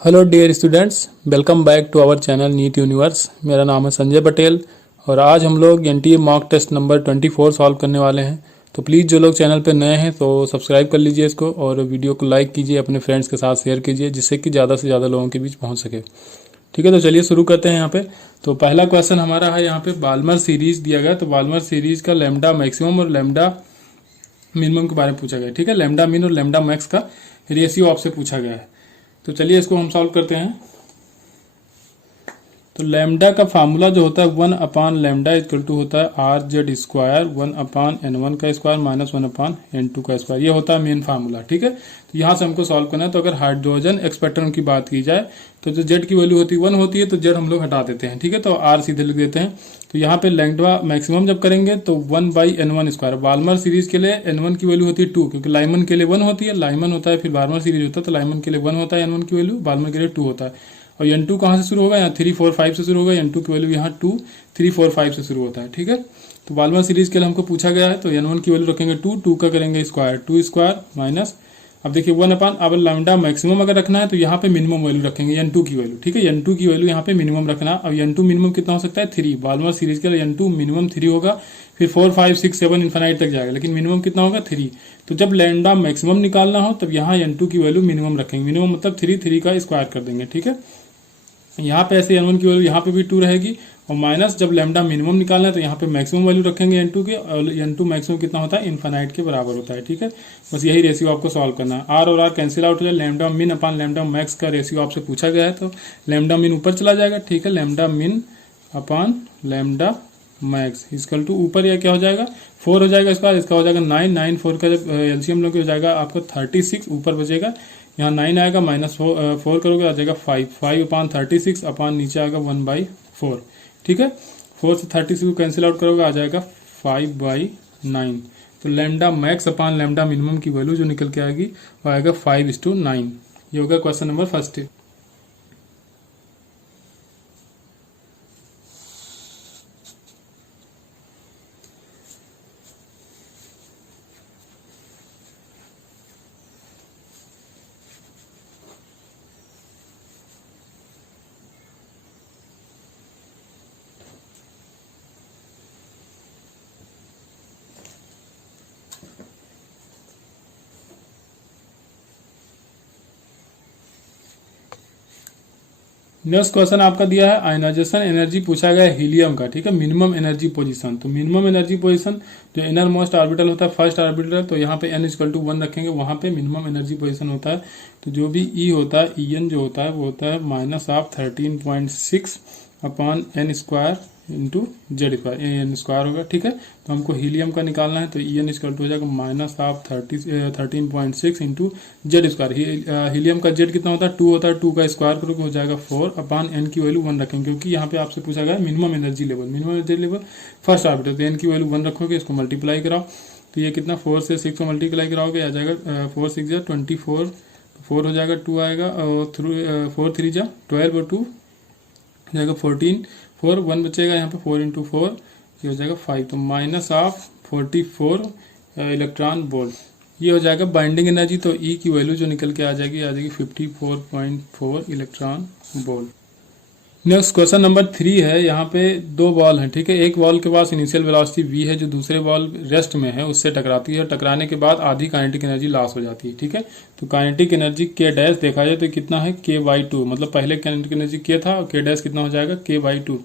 Hello dear students, welcome back to our channel NEET universe. मेरा नाम है संजय पटेल और आज हम लोग NTA mock test number 24 solve करने वाले हैं। तो प्लीज़ जो लोग चैनल पर नए हैं तो सब्सक्राइब कर लीजिए इसको और वीडियो को लाइक कीजिए, अपने फ्रेंड्स के साथ शेयर कीजिए जिससे कि ज़्यादा से ज़्यादा लोगों के बीच पहुँच सके। ठीक है, तो चलिए शुरू करते हैं यहाँ पे। तो पहला क्वेश्चन हमारा है यहाँ पे बाल्मर सीरीज दिया गया। तो बाल्मर सीरीज का लैम्डा मैक्सिमम और लैम्डा मिनिमम के बारे में पूछा गया। ठीक है, लैम्डा मिन और लैम्डा मैक्स का रेशियो आपसे पूछा गया है। तो चलिए इसको हम सॉल्व करते हैं। तो लैम्डा का फार्मूला जो होता है 1/लैम्डा इक्वल टू होता है आर जेड स्क्वायर 1/n1 का स्क्वायर माइनस 1/n2 का स्क्वायर। ये होता है मेन फार्मूला। ठीक है, तो यहाँ से हमको सॉल्व करना है। तो अगर हाइड्रोजन एक्सपेक्ट्रम की बात की जाए तो जो जेड की वैल्यू होती है 1 होती है, तो जेड हम लोग हटा देते हैं। ठीक है, तो आर सीधे लिख देते हैं। तो यहाँ पे लैम्डा मैक्सिमम जब करेंगे तो 1/n1 स्क्वायर। बाल्मर सीरीज के लिए n1 की वैल्यू होती है 2, क्योंकि लाइमन के लिए 1 होती है, लाइमन होता है, फिर बाल्मर सीरीज होता है तो लाइमन के लिए 1 होता है n1 की वैल्यू, बाल्मर के लिए 2 होता है। और n2 कहाँ से शुरू होगा? यहाँ 3 4 5 से शुरू होगा। n2 की वैल्यू यहाँ 2 3 4 5 से शुरू होता है। ठीक है, तो बाल्मर सीरीज के लिए हमको पूछा गया है। तो n1 की वैल्यू रखेंगे 2 का करेंगे स्क्वायर, 2 स्क्वायर माइनस, अब देखिए 1/, अब लैम्डा मैक्सिमम अगर रखना है तो यहाँ पे मिनिमम वैल्यू रखेंगे n2 की वैल्यू। ठीक है, n2 की वैल्यू यहाँ पे मिनिमम रखना। अब n2 मिनिमम कितना हो सकता है? 3। बाल्मर सीरीज के लिए n2 मिनिमम 3 होगा, फिर 4 5 6 7 इन्फिनाइट तक जाएगा, लेकिन मिनिमम कितना होगा? 3। तो जब लैम्डा मैक्सिमम निकालना हो तब यहाँ n2 की वैल्यू मिनिमम रखेंगे। मिनिमम मतलब 3 का स्क्वायर कर देंगे। ठीक है, यहाँ पे ऐसे n1 की वैल्यू यहाँ पे भी 2 रहेगी, और माइनस जब लैम्डा मिनिमम निकालना है तो यहाँ पे मैक्सिमम वैल्यू रखेंगे n2 के, और n2 मैक्सिमम कितना होता है? इन्फिनाइट के बराबर होता है। ठीक है, बस यही रेशियो आपको सॉल्व करना है। आर और आर कैंसिल आउट हो जाए, लैम्डा मिन अपान लैम्डा मैक्स का रेशियो आपसे पूछा गया है, तो लैम्डा मिन ऊपर चला जाएगा। ठीक है, लैम्डा मिन अपान लैम्डा मैक्स इक्वल टू ऊपर यह क्या हो जाएगा? 4 हो जाएगा इसका हो जाएगा 9 9 4 का जब एलसीएम लोगे हो जाएगा आपको 36, ऊपर बचेगा यहाँ 9 आएगा, माइनस 4 करोगे आ जाएगा 5/36 अपान नीचे आएगा 1/4। ठीक है, 4 से 36 को कैंसिल आउट करोगे आ जाएगा 5/9। तो लैम्डा मैक्स अपान लैम्डा मिनिमम की वैल्यू जो निकल के आएगी वो आएगा 5:9। ये होगा question number first. Next question आपका दिया है आयनाइजेशन एनर्जी पूछा गया है हीलियम का। ठीक है, मिनिमम एनर्जी पोजीशन। तो मिनिमम एनर्जी पोजीशन जो इनर मोस्ट ऑर्बिटल होता है, फर्स्ट ऑर्बिटल, तो यहाँ पे n इक्वल टू 1 रखेंगे, वहां पे मिनिमम एनर्जी पोजीशन होता है। तो जो भी E होता है, En जो होता है वो होता है -13.6 upon n square into Z square, n square होगा। ठीक है, तो हमको हीलियम का निकालना है, तो En इक्वल टू हो जाएगा -13.6 इंटू जेड स्क्वायर। हीलियम का जेड कितना होता है? 2 होता है, 2 का स्क्वायर करोगे हो जाएगा 4 अपान n की वैल्यू 1 रखेंगे, क्योंकि यहाँ पे आपसे पूछा गया minimum energy level. Minimum energy level first orbital, तो n की वैल्यू 1 रखोगे, इसको मल्टीप्लाई कराओ, तो ये कितना 4 से 6 को मल्टीप्लाई कराओगे आ जाएगा 4 6 जा 24, 4 हो जाएगा, 2 आएगा और 4 3 जा 12 और 2 हो जाएगा 14, 4 1 बचेगा यहाँ पे 4 इंटू 4 ये हो जाएगा 5, तो -44 इलेक्ट्रॉन वोल्ट ये हो जाएगा बाइंडिंग एनर्जी। तो E की वैल्यू जो निकल के आ जाएगी 54.4 electron volt. Next question number 3 है। यहाँ पे 2 बॉल हैं। ठीक है, एक बॉल के पास इनिशियल वेलोसिटी v है जो दूसरे बॉल रेस्ट में है उससे टकराती है, टकराने के बाद आधी काइनेटिक एनर्जी लॉस हो जाती है। ठीक है, तो काइनेटिक एनर्जी k डैश देखा जाए तो कितना है? k/2, मतलब पहले काइनेटिक एनर्जी k था और k डैश कितना हो जाएगा? k/2।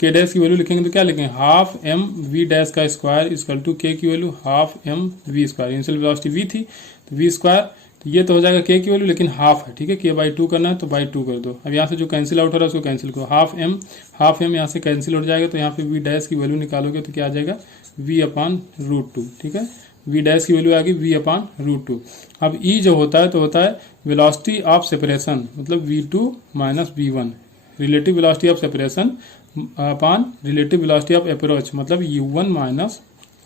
k डैश की वैल्यू लिखेंगे तो क्या लिखेंगे? हाफ m v डैश का स्क्वायर इक्वल टू k की value half m v square. Initial velocity v थी तो v स्क्वायर, तो ये तो हो जाएगा k की वैल्यू, लेकिन हाफ है। ठीक है, k/2 करना है तो /2 कर दो। अब यहाँ से जो कैंसिल आउट हो रहा है उसको कैंसिल करो, हाफ m यहाँ से कैंसिल हो जाएगा, तो यहाँ पे v डैश की वैल्यू निकालोगे तो क्या आ जाएगा? v/√2। ठीक है, v डैश की वैल्यू आ गई v/√2। अब E जो होता है तो होता है वेलोसिटी ऑफ सेपरेशन, मतलब v2 - v1, relative velocity of separation upon relative velocity of approach, मतलब u1 -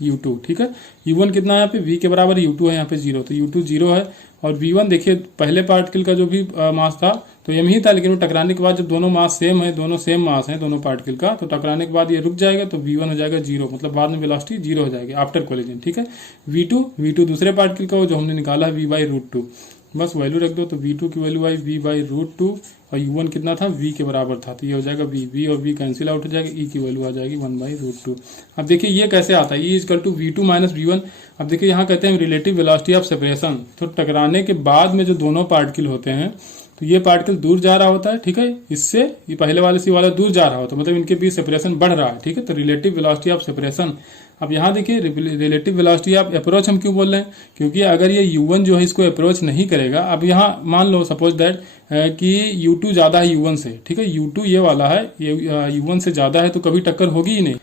u2। ठीक है, u1 कितना है यहाँ पे? v के बराबर, u2 है यहाँ पे 0, तो u2 0 है। और v1 देखिए पहले पार्टिकल का जो भी मास था तो m ही था, लेकिन वो टकराने के बाद जब दोनों मास सेम है, दोनों सेम मास है दोनों पार्टिकल का, तो टकराने के बाद ये रुक जाएगा, तो v1 हो जाएगा 0, मतलब बाद में वेलोसिटी 0 हो जाएगी आफ्टर कोलिजन। ठीक है, v2 दूसरे पार्टिकल का जो हमने निकाला है v/√2, बस वैल्यू रख दो। तो V2 की वैल्यू आई V/√2 और U1 कितना था, V के बराबर था, तो ये हो जाएगा V और V कैंसिल आउट हो जाएगा, E की वैल्यू आ जाएगी 1/√2। अब देखिए ये कैसे आता है, E = V2 - V1। अब देखिए यहाँ कहते हैं रिलेटिव वेलोसिटी ऑफ सेपरेशन, तो टकराने के बाद में जो दोनों पार्टिकल होते हैं, तो ये पार्टिकल दूर जा रहा होता है, ठीक है, इससे ये पहले वाले से वाला दूर जा रहा होता है, मतलब इनके बीच सेपरेशन बढ़ रहा है, ठीक है। तो रिलेटिव वेलोसिटी ऑफ सेपरेशन, अब यहाँ देखिए रिलेटिव वेलोसिटी ऑफ अप्रोच हम क्यों बोल रहे हैं, क्योंकि अगर ये U1 जो है इसको अप्रोच नहीं करेगा, अब यहाँ मान लो सपोज दैट कि U2 ज्यादा है U1 से, ठीक है, U2 ये वाला है, ये U1 से ज्यादा है, तो कभी टक्कर होगी ही नहीं,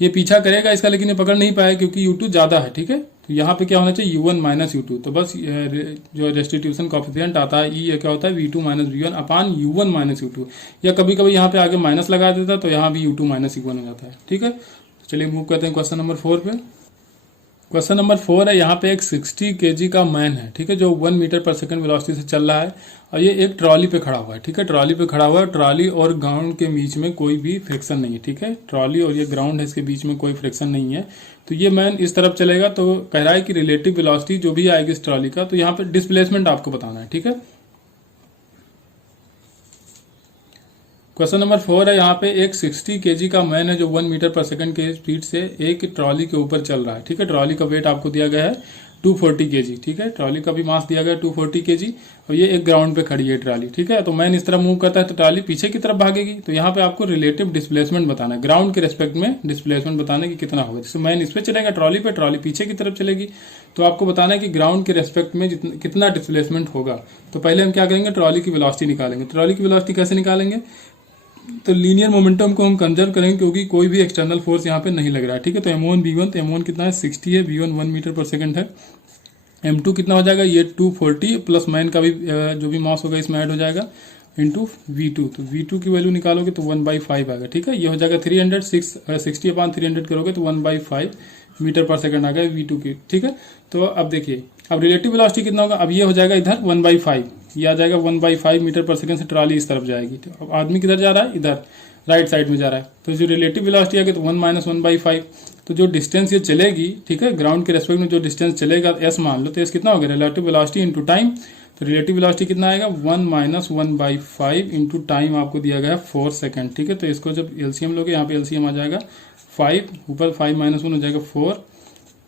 ये पीछा करेगा इसका, लेकिन ये पकड़ नहीं पाएगा क्योंकि U2 ज्यादा है, ठीक है। तो यहाँ पे क्या होना चाहिए, U1 - U2, तो बस जो रेस्टिट्यूशन कॉफिशिएंट आता है ये क्या होता है, V2 - V1 अपान U1 - U2, या कभी कभी यहाँ पे आगे माइनस लगा देता तो यहाँ भी U2 - U1 हो जाता है, ठीक है। तो चलिए मूव करते हैं क्वेश्चन नंबर 4 पे। क्वेश्चन नंबर 4 है, यहाँ पे एक 60 kg का मैन है, ठीक है, जो 1 मीटर पर सेकंड वेलोसिटी से चल रहा है, और ये एक ट्रॉली पे खड़ा हुआ है, ठीक है, ट्रॉली पे खड़ा हुआ है, ट्रॉली और ग्राउंड के बीच में कोई भी फ्रिक्शन नहीं है, ठीक है, ट्रॉली और ये ग्राउंड है, इसके बीच में कोई फ्रिक्शन नहीं है। तो ये मैन इस तरफ चलेगा, तो कह रहा है कि रिलेटिव वेलोसिटी जो भी आएगी इस ट्रॉली का, तो यहाँ पे डिस्प्लेसमेंट आपको बताना है, ठीक है। क्वेश्चन नंबर 4 है, यहाँ पे एक 60 kg का मैन है जो 1 मीटर पर सेकंड के स्पीड से एक ट्रॉली के ऊपर चल रहा है, ठीक है। ट्रॉली का वेट आपको दिया गया है 240 kg, ठीक है, ट्रॉली का भी मास दिया गया है 240 kg, और ये एक ग्राउंड पे खड़ी है ट्रॉली, ठीक है। तो मैन इस तरह मूव करता है तो ट्रॉली पीछे की तरफ भागेगी, तो यहाँ पे आपको रिलेटिव डिस्प्लेसमेंट बताना है, ग्राउंड के रेस्पेक्ट में डिस्प्लेसमेंट बताना है कि कितना होगा। जैसे मैन इस पे चलेगा ट्रॉली पे, ट्रॉली पीछे की तरफ चलेगी, तो आपको बताना है कि ग्राउंड के रेस्पेक्ट में कितना डिस्प्लेसमेंट होगा। तो पहले हम क्या करेंगे, ट्रॉली की वेलोसिटी निकालेंगे। ट्रॉली की वेलोसिटी कैसे निकालेंगे, तो लीनियर मोमेंटम को हम कंजर्व करेंगे, क्योंकि कोई भी एक्सटर्नल फोर्स यहाँ पे नहीं लग रहा है, ठीक है। तो M1 V1, तो M1 कितना है 60 है, V1 1 मीटर पर सेकंड है, M2 कितना हो जाएगा, ये 240 प्लस मैन का भी जो भी मास होगा इसमें ऐड हो जाएगा इंटू V2, तो V2 की वैल्यू निकालोगे तो 1/5 आएगा, ठीक है। ये हो जाएगा 60/300 करोगे तो 1/5 मीटर पर सेकंड आ गया V2 की, ठीक है। तो अब देखिए, अब रिलेटिव वेलोसिटी कितना होगा, अब ये हो जाएगा इधर 1/5, ये आ जाएगा 1/5 मीटर पर सेकंड से ट्रॉली इस तरफ जाएगी। तो अब आदमी किधर जा रहा है, इधर राइट साइड में जा रहा है, तो जो रिलेटिव वेलोसिटी आ गई तो 1 - 1/5, तो जो डिस्टेंस ये चलेगी, ठीक है, ग्राउंड के रेस्पेक्ट में जो डिस्टेंस चलेगा S मान लो, तो S कितना हो गया, रिलेटिव वेलोसिटी इंटू टाइम, तो रिलेटिव वेलोसिटी कितना आएगा 1 - 1/5 इंटू टाइम आपको दिया गया है 4 सेकंड, ठीक है। तो इसको जब एलसीएम लोगे, यहाँ पे एलसीएम आ जाएगा 5, ऊपर 5 - 1 हो जाएगा 4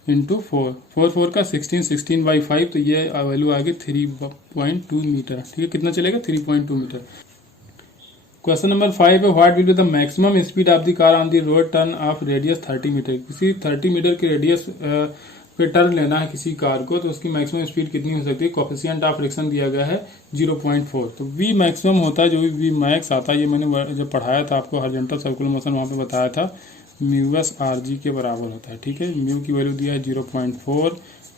इंटू 4 का 16/5, तो ये वैल्यू आ गई 3.2 मीटर, ठीक है। कितना चलेगा 3.2 मीटर। क्वेश्चन नंबर 5 है, what will be the maximum speed of the car on the road turn of radius 30 metre. किसी 30 मीटर के रेडियस पे टर्न लेना है किसी कार को, तो उसकी मैक्सिमम स्पीड कितनी हो सकती है। कोफिशिएंट ऑफ फ्रिक्शन दिया गया है 0.4, तो V मैक्सिमम होता है, जो भी V मैक्स आता है, ये मैंने जब पढ़ाया था आपको हॉरिजॉन्टल सर्कुलर मोशन, वहाँ पे बताया था म्यूएस RG के बराबर होता है, ठीक है। म्यू की वैल्यू दिया है 0.4,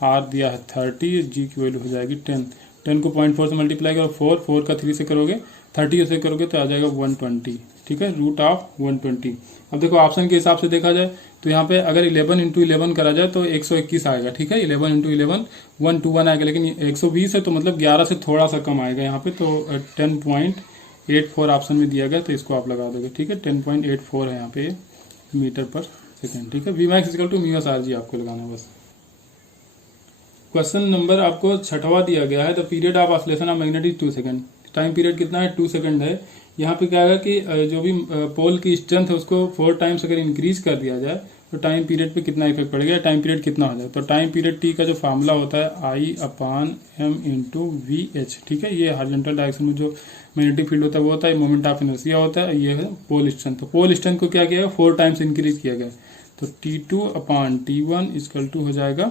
R दिया है 30, G की वैल्यू हो जाएगी 10 को 0.4 से मल्टीप्लाई करो, 4 का 3 से करोगे, 30 से करोगे तो आ जाएगा 120, ठीक है, √120। अब देखो ऑप्शन के हिसाब से देखा जाए तो यहाँ पे अगर 11 × 11 करा जाए तो 121 आएगा, ठीक है, 11 × 11 121 आएगा, लेकिन 120 है तो मतलब 11 से थोड़ा सा कम आएगा यहाँ पे, तो 10.84 ऑप्शन में दिया गया, तो इसको आप लगा दोगे, ठीक है, 10.84 है यहाँ पे मीटर पर सेकेंड, ठीक है। V max = म्यूएस RG आपको लगाना है बस। क्वेश्चन नंबर आपको 6वां दिया गया है, the period of oscillation of magnet is 2 second. Time period कितना है 2 सेकंड है। यहाँ पे क्या है कि जो भी पोल की स्ट्रेंथ है उसको 4 टाइम्स अगर इंक्रीज कर दिया जाए तो टाइम पीरियड पे कितना इफेक्ट पड़ेगा, टाइम पीरियड कितना हो जाए। तो टाइम पीरियड T का जो फार्मूला होता है I/m × VH, ठीक है। ये हॉरिजॉन्टल डायरेक्शन में जो मैग्नेटिक फील्ड होता है वो होता है, मोमेंट ऑफ इनर्शिया होता है, ये है पोल स्ट्रेंथ। तो पोल स्ट्रेंथ को क्या किया गया 4 टाइम्स इंक्रीज किया गया, तो T2/T1 = हो जाएगा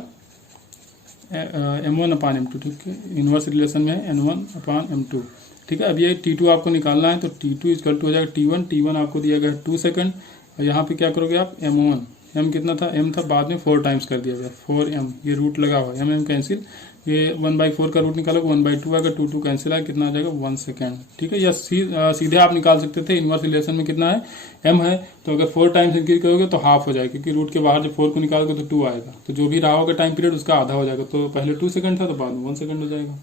M1/M2, ठीक है, इनवर्स रिलेशन में N1/M2, ठीक है। अब ये T2 आपको निकालना है, तो T2 = हो जाएगा T1 आपको दिया गया 2 सेकंड, और यहाँ पे क्या करोगे आप M1, M कितना था, M था, बाद में 4 टाइम्स कर दिया गया 4M, ये रूट लगा हुआ है, M कैंसिल, ये 1/4 का रूट निकालोगे 1/2 आएगा, 2 कैंसिल आएगा, कितना आ जाएगा 1 सेकंड, ठीक है। या सीधे आप निकाल सकते थे, इनवर्स रिलेशन में कितना है M है, तो अगर 4 टाइम्स इंक्रीज करोगे तो हाफ हो जाएगा, क्योंकि रूट के बाहर जब 4 को निकालोगे तो 2 आएगा, तो जो भी रहा होगा टाइम पीरियड उसका आधा हो जाएगा। तो पहले 2 सेकंड था तो बाद में 1 सेकंड हो जाएगा।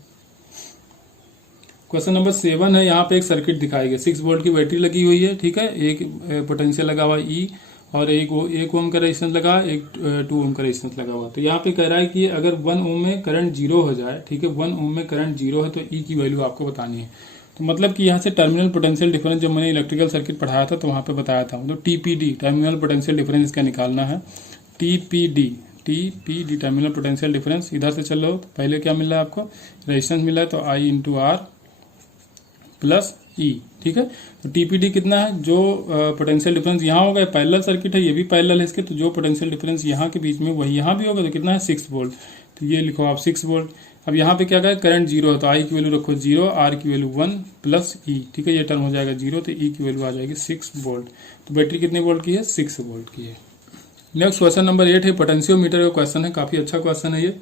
क्वेश्चन नंबर 7 है, यहाँ पे एक सर्किट दिखाई गई, 6 वोल्ट की बैटरी लगी हुई है, ठीक है, एक पोटेंशियल लगा हुआ E और एक ओम का रेजिस्टेंस लगा, एक 2 ओम का रेजिस्टेंस लगा हुआ। तो यहाँ पे कह रहा है कि अगर 1 ओम में करंट 0 हो जाए, ठीक है, 1 ओम में करंट 0 है तो ई की वैल्यू आपको बतानी है। तो मतलब कि यहाँ से टर्मिनल पोटेंशियल डिफरेंस जब मैंने इलेक्ट्रिकल सर्किट पढ़ाया था तो वहां पे बताया था, मतलब टीपीडी टर्मिनल पोटेंशियल डिफरेंस इसका निकालना है। टीपीडी टर्मिनल पोटेंशियल डिफरेंस, इधर से चलो पहले क्या मिल रहा है आपको, रेजिस्टेंस मिला है तो आई इंटू आर प्लस ई, ठीक है। तो टीपीडी कितना है, जो पोटेंशियल डिफरेंस यहाँ होगा, पैरेलल सर्किट है, ये भी पैरेलल है इसके, तो जो पोटेंशियल डिफरेंस यहाँ के बीच में वही यहाँ भी होगा, तो कितना है 6 वोल्ट। तो ये लिखो आप 6 वोल्ट। अब यहाँ पे क्या कहा, करंट 0 है तो आई की वैल्यू रखो 0, आर की वैल्यू 1 प्लस ई, ठीक है, ये टर्म हो जाएगा 0, तो ई की वैल्यू आ जाएगी 6 वोल्ट। तो बैटरी कितने वोल्ट की है, 6 वोल्ट की है। नेक्स्ट क्वेश्चन नंबर 8 है, पोटेंशियोमीटर का क्वेश्चन है, काफी अच्छा क्वेश्चन है ये,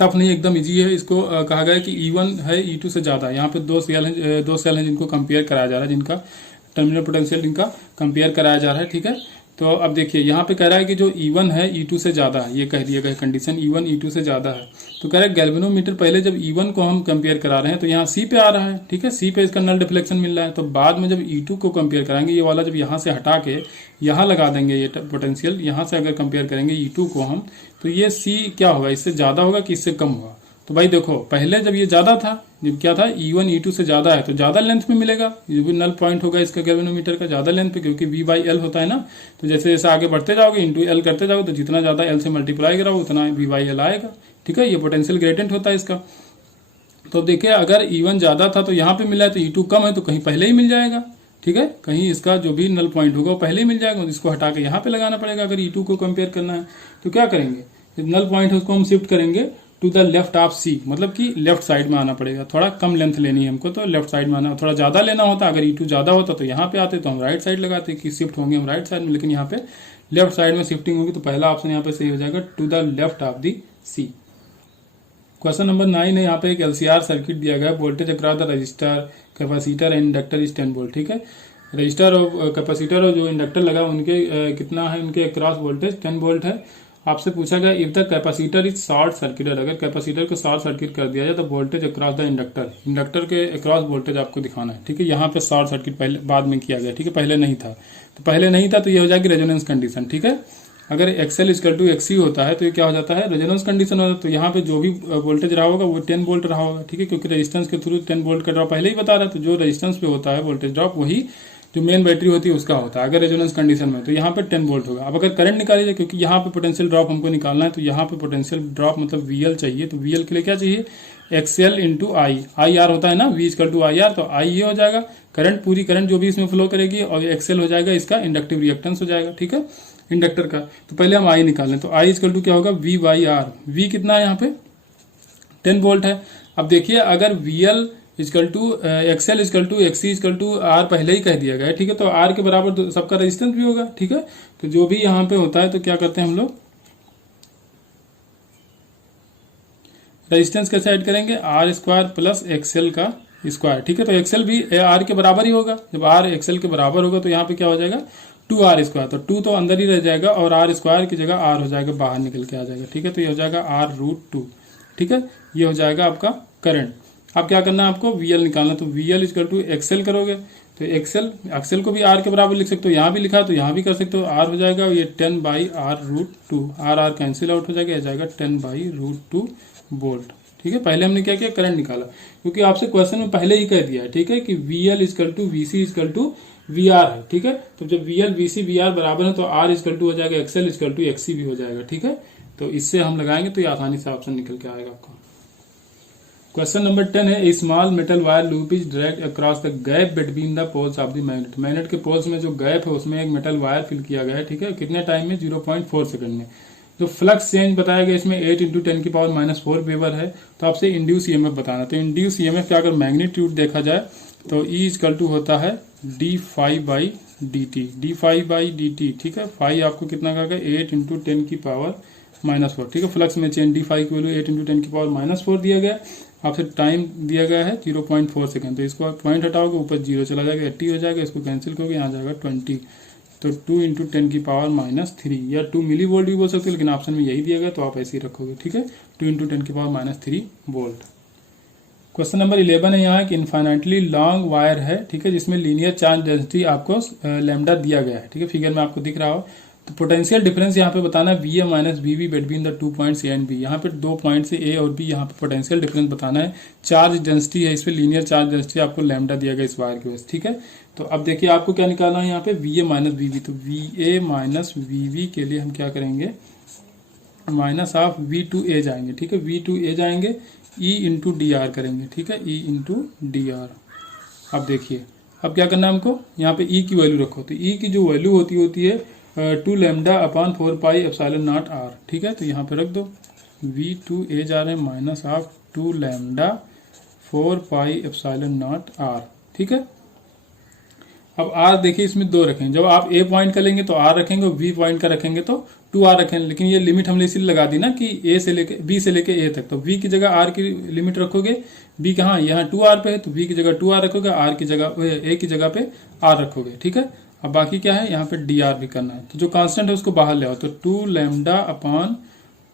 टफ नहीं, एकदम इजी है। इसको कहा गया है कि E1 है E2 से ज्यादा। यहाँ पे दो सेल हैं जिनको कंपेयर कराया जा रहा है, जिनका टर्मिनल पोटेंशियल इनका कंपेयर कराया जा रहा है, ठीक है। तो अब देखिए यहाँ पे कह रहा है कि जो E1 है E2 से ज्यादा है, ये कह दिया गया कंडीशन E1 E2 से ज्यादा है। तो कह रहा है गैल्वेनोमीटर पहले जब E1 को हम कंपेयर करा रहे हैं तो यहाँ C पे आ रहा है, ठीक है, C पे इसका नल डिफ्लेक्शन मिल रहा है। तो बाद में जब E2 को कंपेयर कराएंगे, ये वाला जब यहाँ से हटा के यहाँ लगा देंगे ये पोटेंशियल, यहाँ से अगर कंपेयर करेंगे E2 को हम, तो ये C क्या होगा, इससे ज्यादा होगा कि इससे कम होगा। तो भाई देखो पहले जब ये ज्यादा था, जब क्या था E1 E2 से ज्यादा है तो ज्यादा लेंथ में मिलेगा, ये भी नल पॉइंट होगा इसका गैल्वेनोमीटर का, ज्यादा लेंथ पे, क्योंकि V/L होता है ना। तो जैसे जैसे आगे बढ़ते जाओगे इंटू L करते जाओगे, तो जितना ज्यादा L से मल्टीप्लाई कराओ उतना V/L आएगा, ठीक है। ये पोटेंशियल ग्रेडियंट होता है इसका। तो देखिए अगर E1 ज्यादा था तो यहाँ पे मिला है, तो E2 कम है तो कहीं पहले ही मिल जाएगा, ठीक है, कहीं इसका जो भी नल पॉइंट होगा वो पहले ही मिल जाएगा। इसको हटा के यहाँ पे लगाना पड़ेगा अगर E2 को कंपेयर करना है। तो क्या करेंगे, नल पॉइंट है उसको हम शिफ्ट करेंगे to the left of C, मतलब कि लेफ्ट साइड में आना पड़ेगा। थोड़ा कम लेंथ लेनी है हमको तो लेफ्ट साइड में आना, थोड़ा ज्यादा लेना होता, अगर E2 ज्यादा होता तो यहाँ पे आते तो हम राइट साइड लगाते कि शिफ्ट होंगे हम राइट साइड में, लेकिन यहाँ पे लेफ्ट साइड में शिफ्टिंग होगी। तो पहला ऑप्शन यहाँ पे सही हो जाएगा, to the left of the C। Question number 9 है, यहाँ पे एक LCR सर्किट दिया गया है, voltage across the register capacitor and inductor is 10 volt, ठीक है। रजिस्टर और कैपेसिटर और जो इंडक्टर लगा उनके कितना है, उनके अक्रॉस वोल्टेज 10 वोल्ट है। आपसे पूछा गया if the capacitor is short circuited, अगर कैपेसिटर को शॉर्ट सर्किट कर दिया जाए तो वोल्टेज अक्रॉस द इंडक्टर के अक्रॉस वोल्टेज आपको दिखाना है, ठीक है। यहाँ पे शॉर्ट सर्किट पहले बाद में किया गया, ठीक है, पहले नहीं था। तो पहले नहीं था तो ये हो जाएगी रेजोनेंस कंडीशन, ठीक है। अगर XL इक्वल टू XC होता है तो ये क्या हो जाता है, रेजोनेंस कंडीशन होता है। तो यहाँ पे जो भी वोल्टेज रहा होगा वो 10 वोल्ट रहा होगा, ठीक है, क्योंकि रेजिस्टेंस के थ्रू 10 वोल्ट का ड्रॉप पहले ही बता रहा है। तो जो रेजिस्टेंस पे होता है वोल्टेज ड्रॉप वही जो मेन बैटरी होती है उसका होता है अगर रेजोनेंस कंडीशन में, तो यहाँ पे 10 वोल्ट होगा। अब अगर करंट निकाली जाए, क्योंकि यहाँ पे पोटेंशियल ड्रॉप हमको निकालना है, तो यहाँ पे पोटेंशियल ड्रॉप मतलब VL चाहिए। तो VL के लिए क्या चाहिए, XL इंटू आई आर होता है ना, V equal to I R. तो आई ये हो जाएगा करंट, पूरी करंट जो भी इसमें फ्लो करेगी, और XL हो जाएगा इसका इंडक्टिव रिएक्टेंस हो जाएगा, ठीक है, इंडक्टर का। तो पहले हम आई निकाल लें, तो आई इक्वल टू क्या होगा, V/R। V कितना है यहाँ पे 10 वोल्ट है। अब देखिए अगर VL equal to XL equal to XC equal to R पहले ही कह दिया गया है, ठीक है। तो R के बराबर तो सबका रेजिस्टेंस भी होगा, ठीक है। तो जो भी यहाँ पे होता है तो क्या करते हैं हम लोग, रेजिस्टेंस कैसे ऐड करेंगे, R स्क्वायर प्लस XL का स्क्वायर, ठीक है। तो XL भी R के बराबर ही होगा, जब R XL के बराबर होगा तो यहाँ पे क्या हो जाएगा 2R स्क्वायर। तो 2 तो अंदर ही रह जाएगा और R स्क्वायर की जगह R हो जाएगा, बाहर निकल के आ जाएगा, ठीक है। तो ये हो जाएगा R√2, ठीक है। ये हो जाएगा आपका करंट। अब क्या करना है आपको, VL निकालना। तो VL इक्वल टू XL करोगे तो XL को भी R के बराबर लिख सकते हो, यहाँ भी लिखा तो यहाँ भी कर सकते हो। R हो जाएगा ये 10/R√2, R कैंसिल आउट हो जाएगा, यह जाएगा 10/√2 वोल्ट, ठीक है। पहले हमने क्या किया, करंट निकाला, क्योंकि आपसे क्वेश्चन में पहले ही कह दिया है, ठीक है, कि VL equal to VC equal to VR है, ठीक है। तो जब VL VC VR बराबर है तो R इक्वल टू हो जाएगा XL इक्वल टू XC भी हो जाएगा, ठीक है। तो इससे हम लगाएंगे तो ये आसानी से ऑप्शन निकल के आएगा आपका। क्वेश्चन नंबर 10 है, a small metal wire loop is dragged across the gap between the poles of the magnet. Magnet के पोल्स में जो गैप है उसमें एक मेटल वायर फिल किया गया है, ठीक है। कितने टाइम में, 0.4 सेकंड में। जो फ्लक्स चेंज बताया गया इसमें 8 × 10⁻⁻4 वेबर है। तो आपसे इंड्यूस ईएमएफ बताना। तो इंड्यूस ईएमएफ का अगर मैग्नीट्यूड देखा जाए तो E इक्वल टू होता है d∅dt, d∅dt, ठीक है। फाई आपको कितना का 8 × 10⁻⁻4, ठीक है। फ्लक्स में चेंज d∅ की वैल्यू 8 × 10⁻⁻4 दिया गया। आपसे टाइम दिया गया है 0.4 सेकंड। तो इसको पॉइंट हटाओगे ऊपर 0 चला जाएगा, 80 हो जाएगा, इसको कैंसिल करोगे यहाँ जाएगा 20। तो 2 × 10⁻³ या 2 मिली वोल्ट भी बोल सकते हो, लेकिन ऑप्शन में यही दिया गया तो आप ऐसे ही रखोगे, ठीक है, 2 × 10⁻³ वोल्ट। क्वेश्चन नंबर 11 है यहाँ कि इनफाइनाइटली लॉन्ग वायर है, ठीक है, जिसमें लीनियर चार्ज डेंसिटी आपको लैम्डा दिया गया है, ठीक है, फिगर में आपको दिख रहा हो। तो पोटेंशियल डिफरेंस यहाँ पे बताना है V A minus V B between the 2 points A and B. यहाँ पे 2 पॉइंट से ए और बी, यहाँ पे पोटेंशियल डिफरेंस बताना है। चार्ज डेंसिटी है, इस पे लीनियर चार्ज डेंसिटी आपको लैम्डा दिया गया इस वायर की वजह से, ठीक है। तो अब देखिए आपको क्या निकालना है यहाँ पे V A minus V B. तो V A minus V B के लिए हम क्या करेंगे, minus of V to A जाएंगे, ठीक है, वी टू ए जाएंगे, ई इंटू डी आर करेंगे, ठीक है, ई इंटू डी आर। अब देखिए अब क्या करना है हमको, यहाँ पे ई की वैल्यू रखो। तो ई की जो वैल्यू होती है 2 lambda upon 4 pi epsilon naught R, ठीक है। तो यहाँ पे रख दो वी टू ए जा रहे हैं minus of 2 lambda 4 pi epsilon naught R, ठीक है। अब आर देखिए इसमें 2 रखेंगे, जब आप ए पॉइंट का लेंगे तो आर रखेंगे और बी पॉइंट का रखेंगे तो 2r रखेंगे, लेकिन ये लिमिट हमने इसीलिए लगा दी ना कि ए से लेके बी से लेके ए तक। तो v की जगह r की लिमिट रखोगे, b कहाँ यहाँ 2r पे है तो v की जगह 2r रखोगे, r की जगह a की जगह पे r रखोगे, ठीक है। अब बाकी क्या है, यहाँ पे dr भी करना है। तो जो कांस्टेंट है उसको बाहर ले आओ, तो 2 lambda upon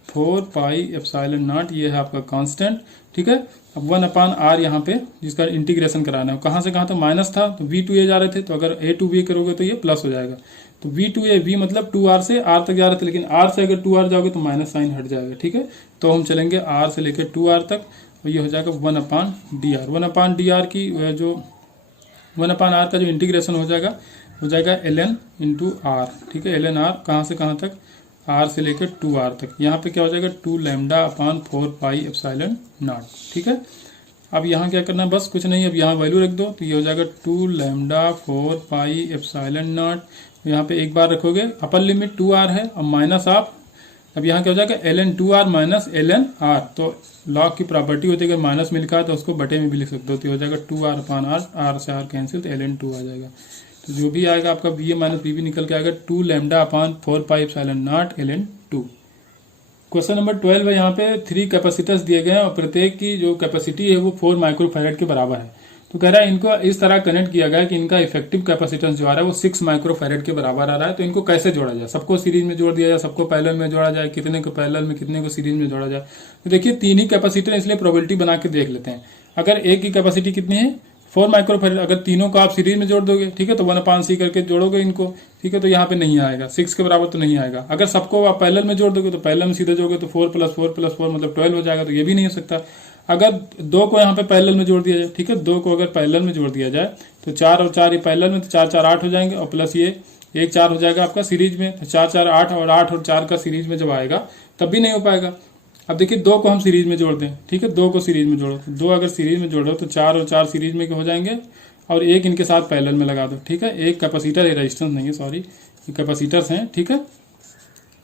4 pi epsilon not, ये है आपका कांस्टेंट, ठीक है। अब 1 अपान आर यहाँ पे जिसका इंटीग्रेशन कराना है, कहाँ से कहाँ तक माइनस था तो वी टू ए जा रहे थे, तो अगर ए टू बी करोगे तो ये प्लस हो जाएगा। तो वी टू ए, वी मतलब 2r से r तक जा रहे थे, लेकिन r से अगर 2r जाओगे तो माइनस साइन हट जाएगा, ठीक है। तो हम चलेंगे r से लेकर 2r तक, और ये हो जाएगा 1 अपान डी आर। 1 अपान डी आर की जो 1 अपान आर का जो इंटीग्रेशन हो जाएगा ln इंटू आर, ठीक है। ln आर कहाँ से कहाँ तक, r से लेकर 2r तक। यहाँ पे क्या हो जाएगा 2 lambda upon 4 pi epsilon not, ठीक है। अब यहाँ क्या करना है, बस कुछ नहीं, अब यहाँ वैल्यू रख दो, तो ये हो जाएगा 2 लैम्डा 4 पाई एप्सिलॉन नॉट। यहाँ पे एक बार रखोगे, अपर लिमिट 2r है, अब माइनस आप, अब यहाँ क्या हो जाएगा ln 2r minus ln r। तो लॉग की प्रॉपर्टी होती है कि माइनस में लिखा है तो उसको बटे में भी लिख सकते हो, तो हो जाएगा 2r अपॉन r, r से r कैंसिल, तो ln 2 आ जाएगा। तो जो भी आएगा आपका V A minus V B निकल के आएगा 2 lambda upon 4 pi epsilon naught ln 2। Question number 12 है, यहाँ पे 3 कैपेसिटर्स दिए गए हैं और प्रत्येक की जो कैपेसिटी है वो 4 माइक्रोफैराड के बराबर है। तो कह रहा है इनको इस तरह कनेक्ट किया गया है कि इनका इफेक्टिव कैपेसिटेंस जो आ रहा है वो 6 माइक्रोफैराड के बराबर आ रहा है। तो इनको कैसे जोड़ा जाए, सबको सीरीज में जोड़ दिया जाए, सबको पैरेलल में जोड़ा जाए, कितने को पैरेलल में कितने को सीरीज में जोड़ा जाए। तो देखिए 3 ही कैपेसिटर, इसलिए प्रोबेबिलिटी बना के देख लेते हैं। अगर एक की कैपेसिटी कितनी है 4 माइक्रोफैराड, अगर तीनों को आप सीरीज में जोड़ दोगे, ठीक है, तो 1 अपान सी करके जोड़ोगे इनको, ठीक है, तो यहाँ पे नहीं आएगा, 6 के बराबर तो नहीं आएगा। अगर सबको आप पैरेलल में जोड़ दोगे तो पैरेलल में सीधे जोड़ोगे तो 4 + 4 + 4 मतलब 12 हो जाएगा, तो ये भी नहीं हो सकता। अगर 2 को यहाँ पे पैरेलल में जोड़ दिया जाए, ठीक है, 2 को अगर पैरेलल में जोड़ दिया जाए तो 4 और 4 ये पैरेलल में, तो 4 4 8 हो जाएंगे, और प्लस ये 1 4 हो जाएगा आपका सीरीज में, तो 4 4 8 और 8 और 4 का सीरीज में जब आएगा तब भी नहीं हो पाएगा। अब देखिए 2 को हम सीरीज में जोड़ दें, ठीक है, 2 को सीरीज में जोड़ो, तो 2 अगर सीरीज में जोड़ो तो 4 और 4 सीरीज में हो जाएंगे, और 1 इनके साथ पैरेलल में लगा दो, ठीक है। एक कैपेसिटर है, रेजिस्टेंस नहीं है, सॉरी, ये कैपेसिटर्स हैं, ठीक है।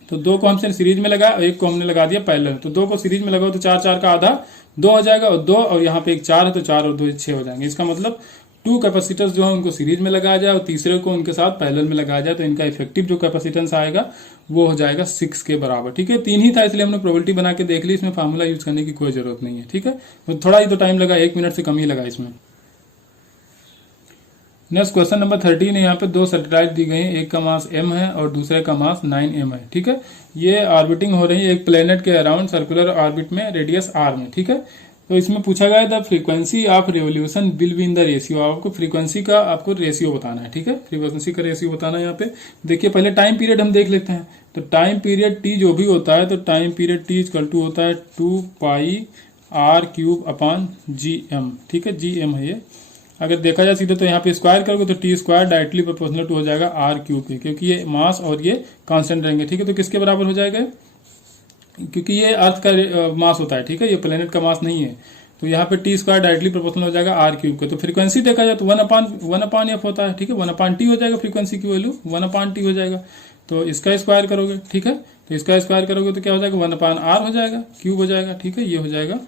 तो 2 को हमसे सीरीज में लगा, 1 को हमने लगा दिया पैरेलल, तो 2 को सीरीज में लगाओ तो 4 4 का आधा 2 हो जाएगा, और 2 और यहाँ पे एक 4 है तो 4 और 2 6 हो जाएंगे। इसका मतलब 2 कैपेसिटर्स जो है उनको सीरीज में लगाया जाए और तीसरे को उनके साथ पैरेलल में लगाया जाए, तो इनका इफेक्टिव जो कैपेसिटेंस आएगा वो हो जाएगा 6 के बराबर, ठीक है। 3 ही था इसलिए हमने प्रोबेबिलिटी बना के देख ली, इसमें फार्मूला यूज करने की कोई जरूरत नहीं है, ठीक है। तो थोड़ा ही तो टाइम लगा, 1 मिनट से कम ही लगा इसमें। नेक्स्ट क्वेश्चन नंबर 13 है, यहाँ पे 2 सैटेलाइट दी गई हैं, एक का मास m है और दूसरे का मास 9m है, ठीक है। ये ऑर्बिटिंग हो रही है एक प्लेनेट के अराउंड सर्कुलर ऑर्बिट में, रेडियस r में, ठीक है। तो इसमें पूछा गया the frequency of revolution will be in the ratio, आपको फ्रीक्वेंसी का आपको रेशियो बताना है, ठीक है, फ्रीक्वेंसी का रेशियो बताना है। यहाँ पे देखिए पहले टाइम पीरियड हम देख लेते हैं, तो टाइम पीरियड t जो भी होता है, तो time period t equal to होता है 2 पाई r³ अपॉन gm, ठीक है, gm है ये। अगर देखा जाए सीधे तो यहाँ पे स्क्वायर करोगे तो T square directly proportional to हो जाएगा r³ के, क्योंकि ये मास और ये कांस्टेंट रहेंगे, ठीक है। तो किसके बराबर हो जाएगा, क्योंकि ये अर्थ का मास होता है, ठीक है, ये प्लेनेट का मास नहीं है, तो यहाँ पे टी स्क्वायर डायरेक्टली प्रोपोर्शनल हो जाएगा r³ के। तो फ्रीक्वेंसी देखा जाए तो 1/f होता है, ठीक है, 1/t हो जाएगा, फ्रीक्वेंसी की वैल्यू 1/t हो जाएगा। तो इसका स्क्वायर करोगे, ठीक है, तो इसका स्क्वायर करोगे तो क्या हो जाएगा 1/r हो जाएगा, क्यूब हो जाएगा, ठीक है, ये हो जाएगा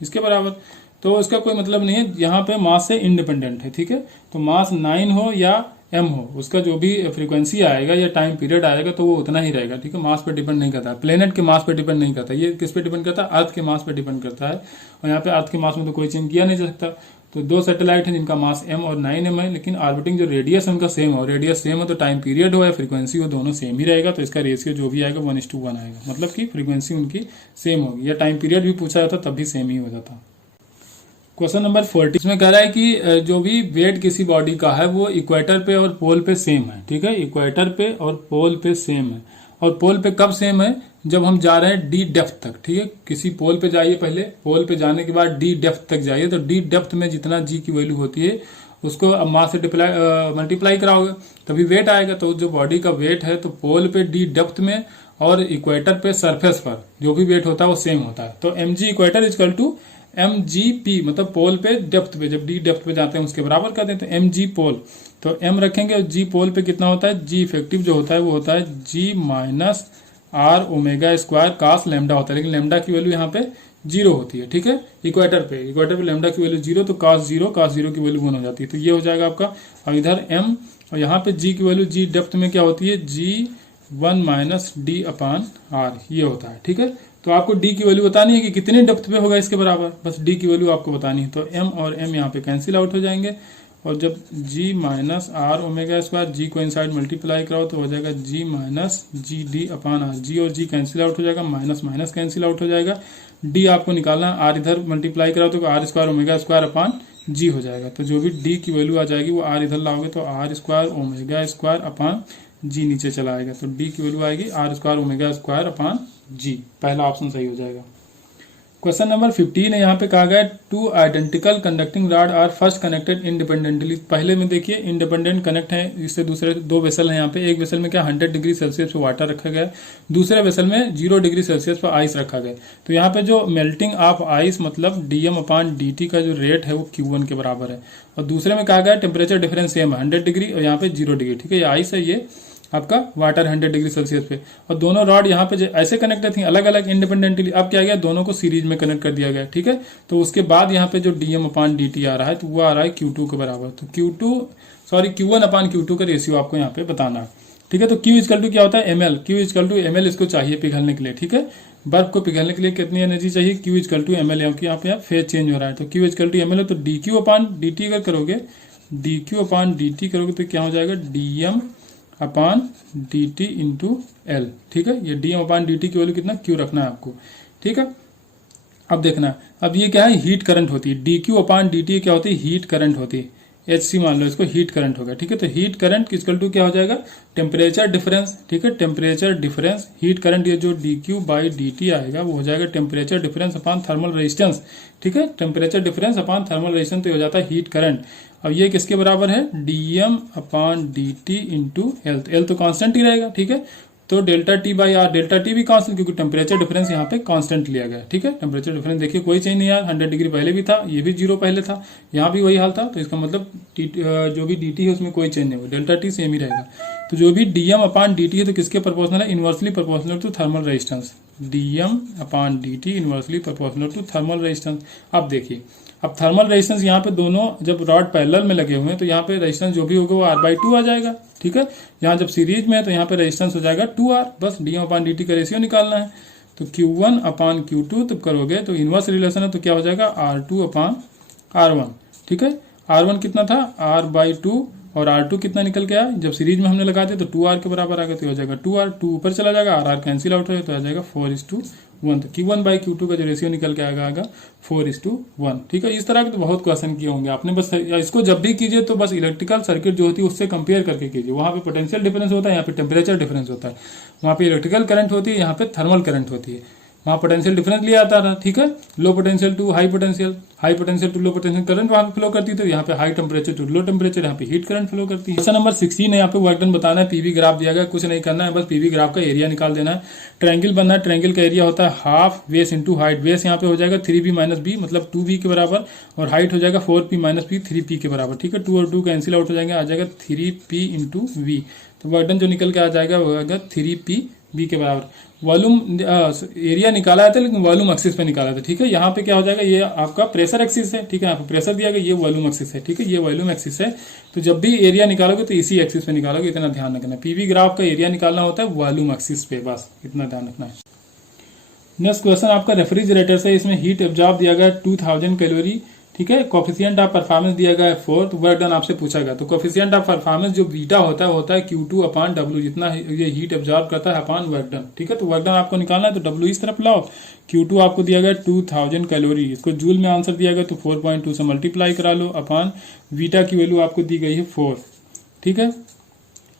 इसके बराबर। तो इसका कोई मतलब नहीं है, यहाँ पे मास से इंडिपेंडेंट है, ठीक है। तो मास 9 हो या m हो, उसका जो भी फ्रीक्वेंसी आएगा या टाइम पीरियड आएगा तो वो उतना ही रहेगा, ठीक है, मास पे डिपेंड नहीं करता, प्लेनेट के मास पे डिपेंड नहीं करता, ये किस पे डिपेंड करता है, अर्थ के मास पे डिपेंड करता है। और यहाँ पे अर्थ के मास में तो कोई चेंज किया नहीं जा सकता। तो 2 सैटेलाइट हैं जिनका मास m और 9m है, लेकिन ऑर्बिटिंग जो रेडियस है उनका सेम हो, रेडियस सेम हो तो टाइम पीरियड हो या फ्रीक्वेंसी हो दोनों सेम ही रहेगा, तो इसका रेशियो जो भी आएगा 1:1 आएगा, मतलब कि फ्रीक्वेंसी उनकी सेम होगी, या टाइम पीरियड भी पूछा जाता तब भी सेम ही हो जाता। क्वेश्चन नंबर 40 इसमें कह रहा है कि जो भी वेट किसी बॉडी का है वो इक्वेटर पे और पोल पे सेम है। ठीक है, इक्वेटर पे और पोल पे सेम है। और पोल पे कब सेम है? जब हम जा रहे हैं डी डेप्थ तक। ठीक है, किसी पोल पे जाइए, पहले पोल पे जाने के बाद डी डेप्थ तक जाइए, तो डी डेप्थ में जितना जी की वैल्यू होती है उसको अब मास से मल्टीप्लाई कराओगे तभी वेट आएगा। तो जो बॉडी का वेट है तो पोल पे डी डेप्थ में और इक्वेटर पे सरफेस पर जो भी वेट होता है वो सेम होता है। तो M G equator equal to M G P, मतलब पोल पे डेप्थ पे, जब डी डेप्थ पे जाते हैं उसके बराबर कर देते हैं एम जी पोल। तो एम रखेंगे और जी पोल पे कितना होता है? जी इफेक्टिव जो होता है वो होता है g minus r omega square cos lambda होता है, लेकिन लेमडा की वैल्यू यहाँ पे जीरो होती है। ठीक है, इक्वेटर पे लेमडा की वैल्यू जीरो, तो कास जीरो की वैल्यू 1 हो जाती है। तो ये हो जाएगा आपका। और इधर एम और यहाँ पे जी की वैल्यू जी डेप्थ में क्या होती है? जी 1 माइनस डी अपान आर, ये होता है। ठीक है, तो आपको डी की वैल्यू बतानी है कि कितने डेप्थ पे होगा इसके बराबर, बस डी की वैल्यू आपको बतानी है। तो एम और एम यहाँ पे कैंसिल आउट हो जाएंगे और जब g minus r omega square g को इनसाइड मल्टीप्लाई कराओ तो हो जाएगा g minus g d upon r. G और जी कैंसिल आउट हो जाएगा, माइनस माइनस कैंसिल आउट हो जाएगा। डी आपको निकालना है, आर इधर मल्टीप्लाई कराओ तो r square omega square upon g हो जाएगा। तो जो भी डी की वैल्यू आ जाएगी वो आर इधर लाओगे तो r square omega square upon g नीचे चला आएगा। तो डी की वैल्यू आएगी r square omega square upon g. पहला ऑप्शन सही हो जाएगा। क्वेश्चन नंबर 15 है, यहाँ पे कहा गया two identical conducting rod are first connected independently. पहले में देखिए इंडिपेंडेंट कनेक्ट है, इससे दूसरे दो वेसल है। यहाँ पे एक वेसल में क्या 100 डिग्री सेल्सियस पे वाटर रखा गया है, दूसरे वेसल में 0 डिग्री सेल्सियस पे आइस रखा गया है। तो यहाँ पे जो मेल्टिंग ऑफ आइस मतलब डीएम अपान dt का जो रेट है वो Q1 के बराबर है। और दूसरे में कहा गया टेम्परेचर डिफरेंस सेम है 100 डिग्री और यहाँ पे 0 डिग्री। ठीक है, ये आइस है, ये आपका वाटर 100 डिग्री सेल्सियस पे। और दोनों रॉड यहाँ पे ऐसे कनेक्टेड थी अलग अलग इंडिपेंडेंटली, अब क्या गया दोनों को सीरीज में कनेक्ट कर दिया गया। ठीक है, तो उसके बाद यहाँ पे जो डीएम अपान dt आ रहा है तो वो आ रहा है Q2 के बराबर। तो Q1 अपान Q2 का रेशियो आपको यहाँ पे बताना है। ठीक है, तो Q इजकल टू क्या होता है? ml। Q equal to ml इसको चाहिए पिघलने के लिए। ठीक है, बर्फ को पिघलने के लिए कितनी एनर्जी चाहिए? Q इजकल टू ml, क्योंकि यहाँ पे फेज चेंज हो रहा है। तो Q इजकल टू ml है, तो dq अपान dt अगर करोगे, dq अपान dt करोगे तो क्या हो जाएगा? dm upon dt into L. ठीक है, ये dm अपान dt की वैल्यू कितना Q रखना है आपको। ठीक है, अब देखना है, अब ये क्या है? हीट करंट होती है। dq अपान dt क्या होती है? हीट करंट होती है। HC मान लो, इसको हीट करंट होगा। ठीक है, तो हीट करंट इक्वल टू क्या हो जाएगा? Temperature difference. ठीक है, टेम्परेचर डिफरेंस हीट करंट, ये जो dq बाई dt आएगा वो हो जाएगा temperature difference upon thermal resistance. ठीक है, temperature difference upon thermal resistance तो हो जाता है हीट करंट। अब ये किसके बराबर है? dm upon dt into L. तो एल तो कांस्टेंट ही रहेगा। ठीक है, तो delta T by R, delta T भी कांस्टेंट क्योंकि टेम्परेचर डिफरेंस यहाँ पे कांस्टेंट लिया गया। ठीक है, टेम्परेचर डिफरेंस देखिए कोई चेंज नहीं यार, 100 डिग्री पहले भी था, ये भी 0 पहले था, यहाँ भी वही हाल था। तो इसका मतलब जो भी dt है उसमें कोई चेंज नहीं होगा, डेल्टा टी सेम ही रहेगा। तो जो भी डीएम अपान dt है तो किसके प्रोपोर्शनल है? Inversely proportional to thermal resistance. Dm upon dt inversely proportional to thermal resistance. अब देखिए, अब थर्मल रेजिस्टेंस यहाँ पे दोनों जब रॉड पैरेलल में लगे हुए हैं तो यहाँ पे रेजिस्टेंस जो भी होगा वो r/2 आ जाएगा। ठीक है, यहाँ जब सीरीज में है तो यहाँ पे रेजिस्टेंस हो जाएगा 2r। बस डीएम अपान dt का रेशियो निकालना है। तो Q1 अपान Q2 तब करोगे तो इनवर्स रिलेशन है तो क्या हो जाएगा? R2 अपान R1। ठीक है, R1 कितना था? R/2 और R2 कितना निकल के आया? जब सीरीज में हमने लगा दिया तो 2r के बराबर आ गया, तो हो जाएगा 2r, 2 ऊपर चला जाएगा, r कैंसिल आउट हो जाएगा तो आ जाएगा 4:1। तो Q1 बाई Q2 का जो रेशियो निकल के आएगा 4:1। ठीक है, इस तरह के तो बहुत क्वेश्चन किए होंगे आपने। बस इसको जब भी कीजिए तो बस इलेक्ट्रिकल सर्किट जो होती है उससे कंपेयर करके कीजिए। वहां पे पोटेंशियल डिफरेंस होता है, यहाँ पे टेम्परेचर डिफरेंस होता है। वहां पे इलेक्ट्रिकल करंट होती है, यहाँ पे थर्मल करंट होती है। वहां पोटेंशियल डिफरेंस लिया आता था। ठीक है, low potential to high potential to low potential current वहां पे फ्लो करती थी। यहाँ पे high temperature to low temperature, यहाँ पे हीट करंट फ्लो करती है। क्वेश्चन नंबर 16 है, यहाँ पे वर्क डन बताना है। पीवी ग्राफ दिया गया, कुछ नहीं करना है, बस पीवी ग्राफ का एरिया निकाल देना है। ट्रायंगल बनना है, ट्रायंगल का एरिया होता है half base into height. Base यहाँ पे हो जाएगा 3b माइनस बी मतलब 2b के बराबर, और हाइट हो जाएगा 4p माइनस p 3p के बराबर। ठीक है, 2 और 2 कैंसिल आउट हो जाएंगे, आ जाएगा 3p इंटू वी। तो वर्क डन जो निकल के आ जाएगा वो आएगा 3p b के बराबर। वॉल्यूम एरिया निकाला था लेकिन वॉल्यूम एक्सिस पे निकाला था। ठीक है, यहाँ पे क्या हो जाएगा? ये आपका प्रेशर एक्सिस है। ठीक है, यहाँ पे प्रेशर दिया गया, ये वॉल्यूम एक्सिस है। ठीक है, ये वॉल्यूम एक्सिस है। तो जब भी एरिया निकालोगे तो इसी एक्सिस पे निकालोगे, इतना ध्यान रखना। पीवी ग्राफ का एरिया निकालना होता है वॉल्यूम एक्सिस पे, बस इतना ध्यान रखना है। नेक्स्ट क्वेश्चन आपका रेफ्रिजरेटर से, इसमें हीट एब्जॉर्ब दिया गया 2000 कैलोरी ठीक है। कोफिशिएंट ऑफ परफॉर्मेंस दिया गया है 4, तो वर्क डन आपसे पूछा गया। तो कोफिशिएंट ऑफ परफॉर्मेंस जो बीटा होता है Q2 अपॉन W, जितना ये हीट एब्जॉर्ब करता है अपॉन वर्क डन। ठीक है, तो वर्क डन आपको निकालना है तो W इस तरफ लाओ, Q2 आपको दिया गया 2000 कैलोरी, इसको जूल में आंसर दिया गया तो 4.2 से मल्टीप्लाई करा लो अपॉन बीटा की वैल्यू आपको दी गई है 4। ठीक है,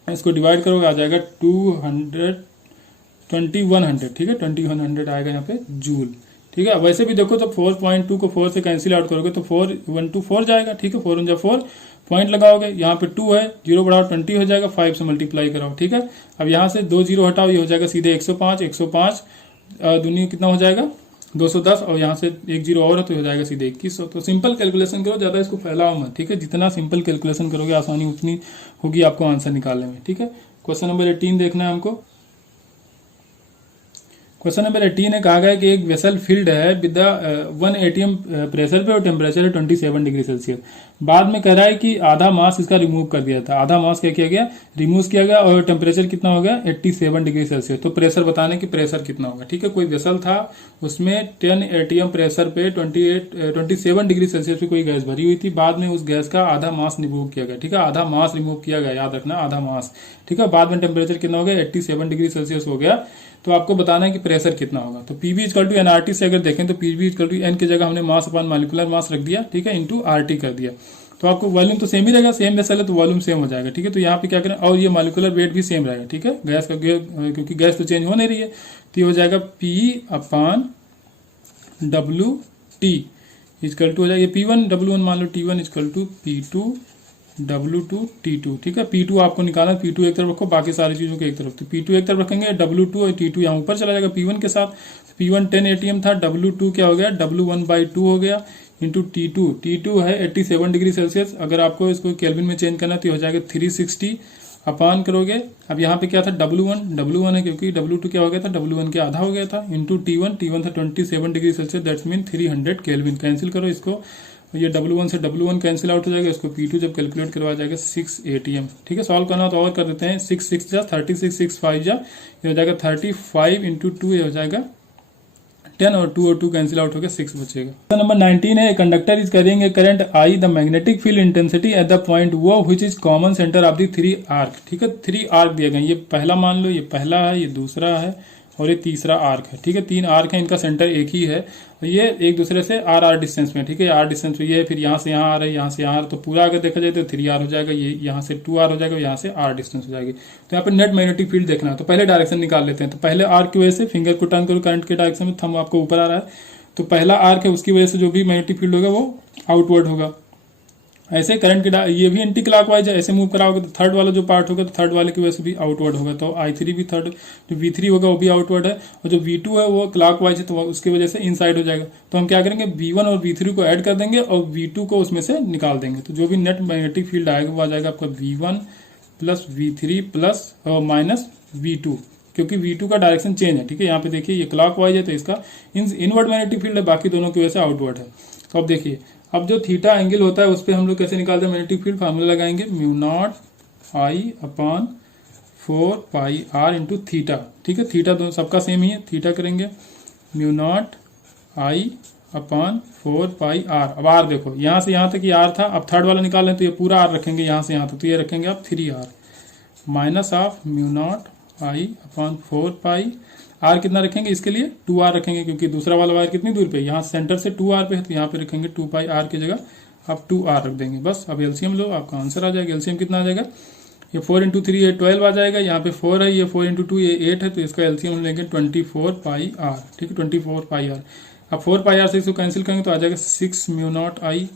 इसको डिवाइड करोगे आ जाएगा 2100। ठीक है, 2100 आएगा यहाँ पे जूल। ठीक है, वैसे भी देखो तो 4.2 को 4 से कैंसिल आउट करोगे तो 4 जाएगा। ठीक है, 4 1 4 पॉइंट लगाओगे, यहाँ पे 2 है, 0 बढ़ाओ 20 हो जाएगा, 5 से मल्टीप्लाई कराओ। ठीक है, अब यहाँ से 2 0 हटाओ, ये हो जाएगा सीधे 105 दुनिया कितना हो जाएगा 210, और यहाँ से 1 0 और है तो हो जाएगा सीधे 2100। तो सिंपल कैलकुलेशन करो, ज्यादा इसको फैलाओ मत। ठीक है, जितना सिंपल कैलकुलेशन करोगे आसानी उतनी होगी आपको आंसर निकालने में। ठीक है, क्वेश्चन नंबर 18 देखना है हमको। क्वेश्चन नंबर 18 में कहा गया है कि एक वेसल फिल्ड है विद 1 atm प्रेशर पे और टेम्परेचर है 27 डिग्री सेल्सियस। बाद में कह रहा है कि आधा मास इसका रिमूव कर दिया था, आधा मास क्या किया गया, रिमूव किया गया, और टेम्परेचर कितना हो गया 87 डिग्री सेल्सियस। तो प्रेशर बताने की प्रेशर कितना होगा। ठीक है, कोई वेसल था, उसमें 10 atm प्रेशर पे 27 डिग्री सेल्सियस पे कोई गैस भरी हुई थी, बाद में उस गैस का आधा मास रिमूव किया गया। ठीक है, आधा मास रिमूव किया गया, याद रखना आधा मास। ठीक है, बाद में टेम्परेचर कितना हो गया 87 डिग्री सेल्सियस हो गया, तो आपको बताना है कि प्रेशर कितना होगा। तो पीवी इक्वल टू एनआरटी से अगर देखें तो पीवी इक्वल टू एन की जगह हमने मास अपॉन मॉलिक्यूलर मास रख दिया। ठीक है, इंटू आरटी कर दिया, तो आपको वॉल्यूम तो सेम ही रहेगा, सेम वेसल है तो वॉल्यूम सेम हो जाएगा। ठीक है, तो यहाँ पे क्या करें, और ये मॉलिक्यूलर वेट भी सेम रहेगा। ठीक है, गैस का क्योंकि गैस तो चेंज हो नहीं रही है, तो ये हो जाएगा P upon W T equal to हो जाएगा P1 W1 मान लो T1 equal to P2 W2 T2। ठीक है, P2 आपको निकालना, P2 एक तरफ रखो, बाकी सारी चीजों के एक तरफ। तो P2 एक तरफ रखेंगे, W2 और T2 यहाँ ऊपर चला जाएगा P1 के साथ। P1 10 atm था, W2 क्या हो गया W1/2 हो गया, इंटू T2 है 87 डिग्री सेल्सियस। अगर आपको इसको केल्विन में चेंज करना तो हो जाएगा 360 अपान करोगे। अब यहाँ पे क्या था W1 है, क्योंकि W2 क्या हो गया था W1 के आधा हो गया था, इंटू T1 था 27 degree Celsius, that's mean 300 kelvin. Cancel करो इसको, ये W1 से W1 कैंसिल आउट हो जाएगा, इसको P2 जब कैलकुलेट करवा जाएगा 6 atm। ठीक है, सॉल्व करना तो और कर देते हैं, 6 6 जा 36, 6 5 जा, ये हो जाएगा 35 इंटू 2, ये हो जाएगा 10, और 2 और 2 कैंसिल आउट हो गया, 6 बचेगा। नंबर 19 है, conductor is carrying a current I, the magnetic field intensity at the point O which is common centre of the 3 arc. ठीक है, 3 आर्क दिए गए, ये पहला मान लो, ये पहला है, ये दूसरा है, और ये तीसरा आर्क है। ठीक है, 3 आर्क है, इनका सेंटर एक ही है, ये एक दूसरे से आर डिस्टेंस में। ठीक है, आर डिस्टेंस में ये है, फिर यहाँ से यहाँ आ रहा है, यहाँ से यहाँ आ रहा है, तो पूरा अगर देखा जाए तो 3R हो जाएगा, ये यहाँ से 2R हो जाएगा, यहाँ से आर डिस्टेंस हो जाएगी। तो यहाँ पे नेट मैग्नेटिक फील्ड देखना है, तो पहले डायरेक्शन निकाल लेते हैं। तो पहले आर्क की वजह से फिंगर को टर्न करो करंट के डायरेक्शन में, थंब आपको ऊपर आ रहा है, तो पहला आर्क है, उसकी वजह से जो भी मैग्नेटिक फील्ड होगा वो आउटवर्ड होगा। ऐसे करंट के ये भी एंटी क्लॉकवाइज है, ऐसे मूव कराओगे तो थर्ड वाला जो पार्ट होगा तो थर्ड वाले की वजह से भी आउटवर्ड होगा। तो I3 भी थर्ड, जो V3 होगा वो भी आउटवर्ड है, और जो V2 है वो क्लॉकवाइज है, तो उसकी वजह से इनसाइड हो जाएगा। तो हम क्या करेंगे, V1 और V3 को ऐड कर देंगे और V2 को उसमें से निकाल देंगे। तो जो भी नेट मैग्नेटिक फील्ड आएगा वो आ जाएगा आपका V1 plus V3 plus minus V2, क्योंकि V2 का डायरेक्शन चेंज है। ठीक है, यहाँ पे देखिए ये क्लॉकवाइज है, तो इसका इनवर्ड मैग्नेटिक फील्ड है, बाकी दोनों की वजह से आउटवर्ड है। तो अब देखिए, अब जो थीटा एंगल होता है उस पर हम लोग कैसे निकालते हैं मैग्नेटिक फील्ड, फार्मूला लगाएंगे μ0I upon 4πr into theta. ठीक है, थीटा दोनों सबका सेम ही है, थीटा करेंगे μ0I अपॉन 4πr। अब आर देखो, यहाँ से यहाँ तक ये आर था, अब थर्ड वाला निकाल लें तो ये पूरा आर रखेंगे, यहाँ से यहाँ तक तो ये रखेंगे आप 3R minus of μ0I upon 4π। Are कितना रखेंगे इसके लिए 2R रखेंगे, क्योंकि दूसरा वाला वायर कितनी दूर पे, यहाँ सेंटर से 2R पे है, तो यहाँ पे रखेंगे 2πr की जगह आप 2R रख देंगे बस। अब एलसीएम लो, आपका आंसर आ जाएगा। एलसीएम कितना आ जाएगा, ये 4 इंटू 3 ये 12 आ जाएगा, यहाँ पे 4 है, ये 4 इंटू 2 ये 8 है, तो इसका एलसीएम लेंगे 24πr। ठीक है, 24πr। अब 4πr से इसको कैंसिल करेंगे तो आ जाएगा 6 μ0I।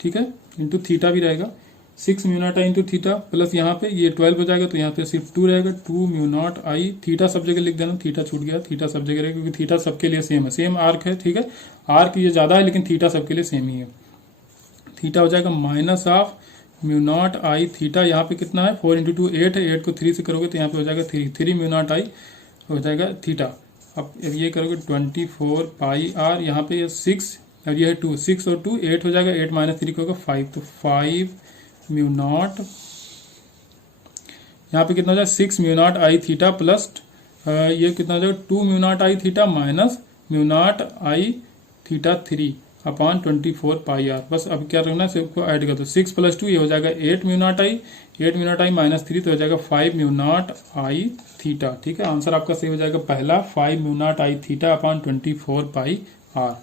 ठीक है, इंटू थीटा भी रहेगा, 6 μ0I इंटू थीटा, प्लस यहाँ पे ये 12 हो जाएगा, तो यहाँ पे सिर्फ 2 रहेगा, 2 μ0I। थीटा सब जगह लिख देना, थीटा छूट गया, थीटा सब जगह रहेगा, क्योंकि थीटा सबके लिए सेम है, सेम आर्क है। ठीक है, आर्क ये ज्यादा है लेकिन थीटा सबके लिए सेम ही है। थीटा हो जाएगा माइनस ऑफ μ0I थीटा, यहाँ पे कितना है 4 इंटू 2 8 है, 8 को 3 से करोगे तो यहाँ पे हो जाएगा 3 μ0I हो जाएगा थीटा। अब ये करोगे 24πr, यहाँ पे ये 6 और ये है 2, 6 और 2 8 हो जाएगा, 8 माइनस 3 होगा 5, तो 5 μ0, यहाँ पे कितना हो जाएगा 6 μ0I थीटा प्लस ये कितना हो जाएगा 2 μ0I theta minus μ0I theta 3। Upon 24 pi R. बस अब क्या करना है, सबको ऐड कर दो। 6 + 2 ये हो जाएगा 8 म्यू नॉट आई, 8 म्यू नॉट आई -3 तो हो जाएगा 5 म्यू नॉट आई थीटा। ठीक है, आंसर आपका सही हो जाएगा पहला 5 mu naught I theta upon 24 pi R.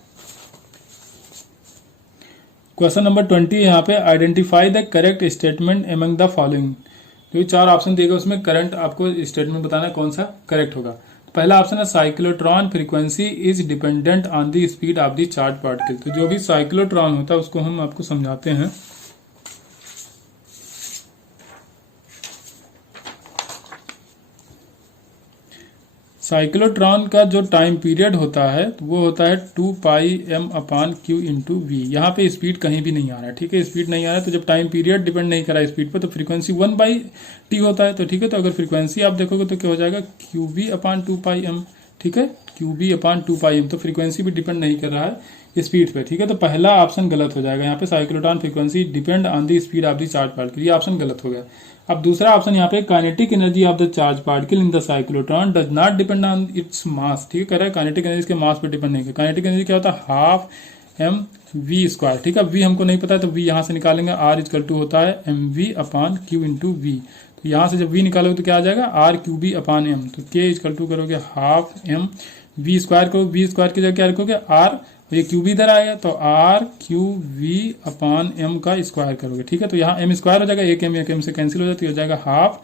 Question number 20 यहाँ पे identify the correct statement among the following. जो 4 ऑप्शन देगा उसमें करंट आपको स्टेटमेंट बताना है कौन सा करेक्ट होगा। पहला ऑप्शन है cyclotron frequency is dependent on the speed of the charge particle. तो जो भी साइक्लोट्रॉन होता है उसको हम आपको समझाते हैं। साइक्लोट्रॉन का जो टाइम पीरियड होता है तो वो होता है 2πm/q × v। यहाँ पे स्पीड कहीं भी नहीं आ रहा है, ठीक है, स्पीड नहीं आ रहा है। तो जब टाइम पीरियड डिपेंड नहीं कर रहा है स्पीड पर तो फ्रीक्वेंसी 1/t होता है। तो ठीक है, तो अगर फ्रीक्वेंसी आप देखोगे तो क्या हो जाएगा qv/2πm। ठीक है, qv/2πm, तो फ्रीक्वेंसी भी डिपेंड नहीं कर रहा है स्पीड पे। ठीक है, तो पहला ऑप्शन गलत हो जाएगा। यहाँ पे cyclotron frequency depend on the speed of the charge particle, ये ऑप्शन गलत हो गया। अब दूसरा ऑप्शन यहाँ पे kinetic energy of the charge particle in the cyclotron does not depend on its mass. ठीक है, कह रहा है काइनेटिक एनर्जी के मास पे डिपेंड नहीं है। काइनेटिक एनर्जी क्या होता है, हाफ mv²। ठीक है, v हमको नहीं पता है तो v यहां से निकालेंगे, r = होता है mv/q × v। तो यहां से जब v निकालोगे तो क्या आ जाएगा r⁴m। तो k = करोगे हाफ mv² करो, v² की जगह क्या रखोगे r, और ये क्यू भी इधर आएगा तो r⁴v/m का स्क्वायर करोगे। ठीक है, तो यहाँ m² हो जाएगा, एक m से कैंसिल हो जाती है, हो जाएगा half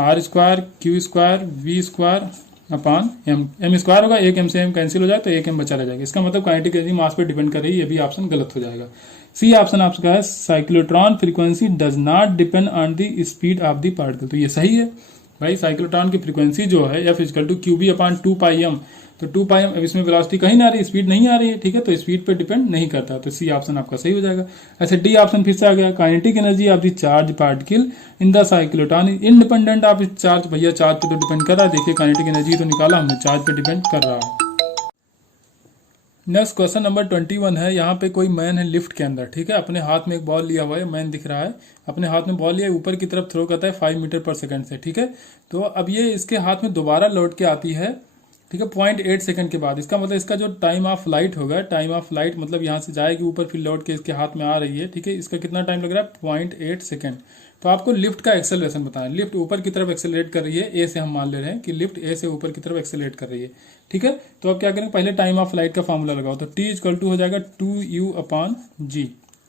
r² q² v²/m। m² होगा, एक m से m कैंसिल हो जाए तो एक m बचा रह जाएगा। इसका मतलब काइनेटिक एनर्जी मास पे डिपेंड कर रही है, ये भी ऑप्शन गलत हो जाएगा। सी ऑप्शन आपका है cyclotron frequency does not depend on the speed of the particle. तो ये सही है भाई, साइक्लोट्रॉन की फ्रीक्वेंसी जो है F = qv/2πm। तो 2πm, अब इसमें वेलोसिटी कहीं ना आ रही है, स्पीड नहीं आ रही है। ठीक है, तो स्पीड पे डिपेंड नहीं करता, तो सी ऑप्शन आपका सही हो जाएगा। ऐसे डी ऑप्शन फिर से आ गया, kinetic energy of the charge particle in the cyclotron independent of charge. भैया चार्ज पे तो डिपेंड कर रहा है, देखिए काइनेटिक एनर्जी तो निकाला हमने, चार्ज पे डिपेंड कर रहा है। नेक्स्ट क्वेश्चन नंबर 21 है। यहाँ पे कोई मैन है लिफ्ट के अंदर, ठीक है, अपने हाथ में एक बॉल लिया हुआ है, मैन दिख रहा है, अपने हाथ में बॉल लिया, ऊपर की तरफ थ्रो करता है 5 मीटर/सेकंड से। ठीक है, तो अब ये इसके हाथ में दोबारा लौट के आती है, ठीक है, 0.8 सेकंड के बाद। इसका मतलब इसका जो टाइम ऑफ फ्लाइट होगा, टाइम ऑफ फ्लाइट मतलब यहाँ से जाएगी ऊपर फिर लौट के इसके हाथ में आ रही है। ठीक है, इसका कितना टाइम लग रहा है 0.8 सेकंड। तो आपको लिफ्ट का एक्सेलरेशन बताना है। लिफ्ट ऊपर की तरफ एक्सेलरेट कर रही है, ए से हम मान ले रहे हैं कि लिफ्ट ए से ऊपर की तरफ एक्सेलरेट कर रही है। ठीक है, तो अब क्या करेंगे, पहले टाइम ऑफ फ्लाइट का फॉर्मूला लगाओ। तो t = हो जाएगा 2u/g।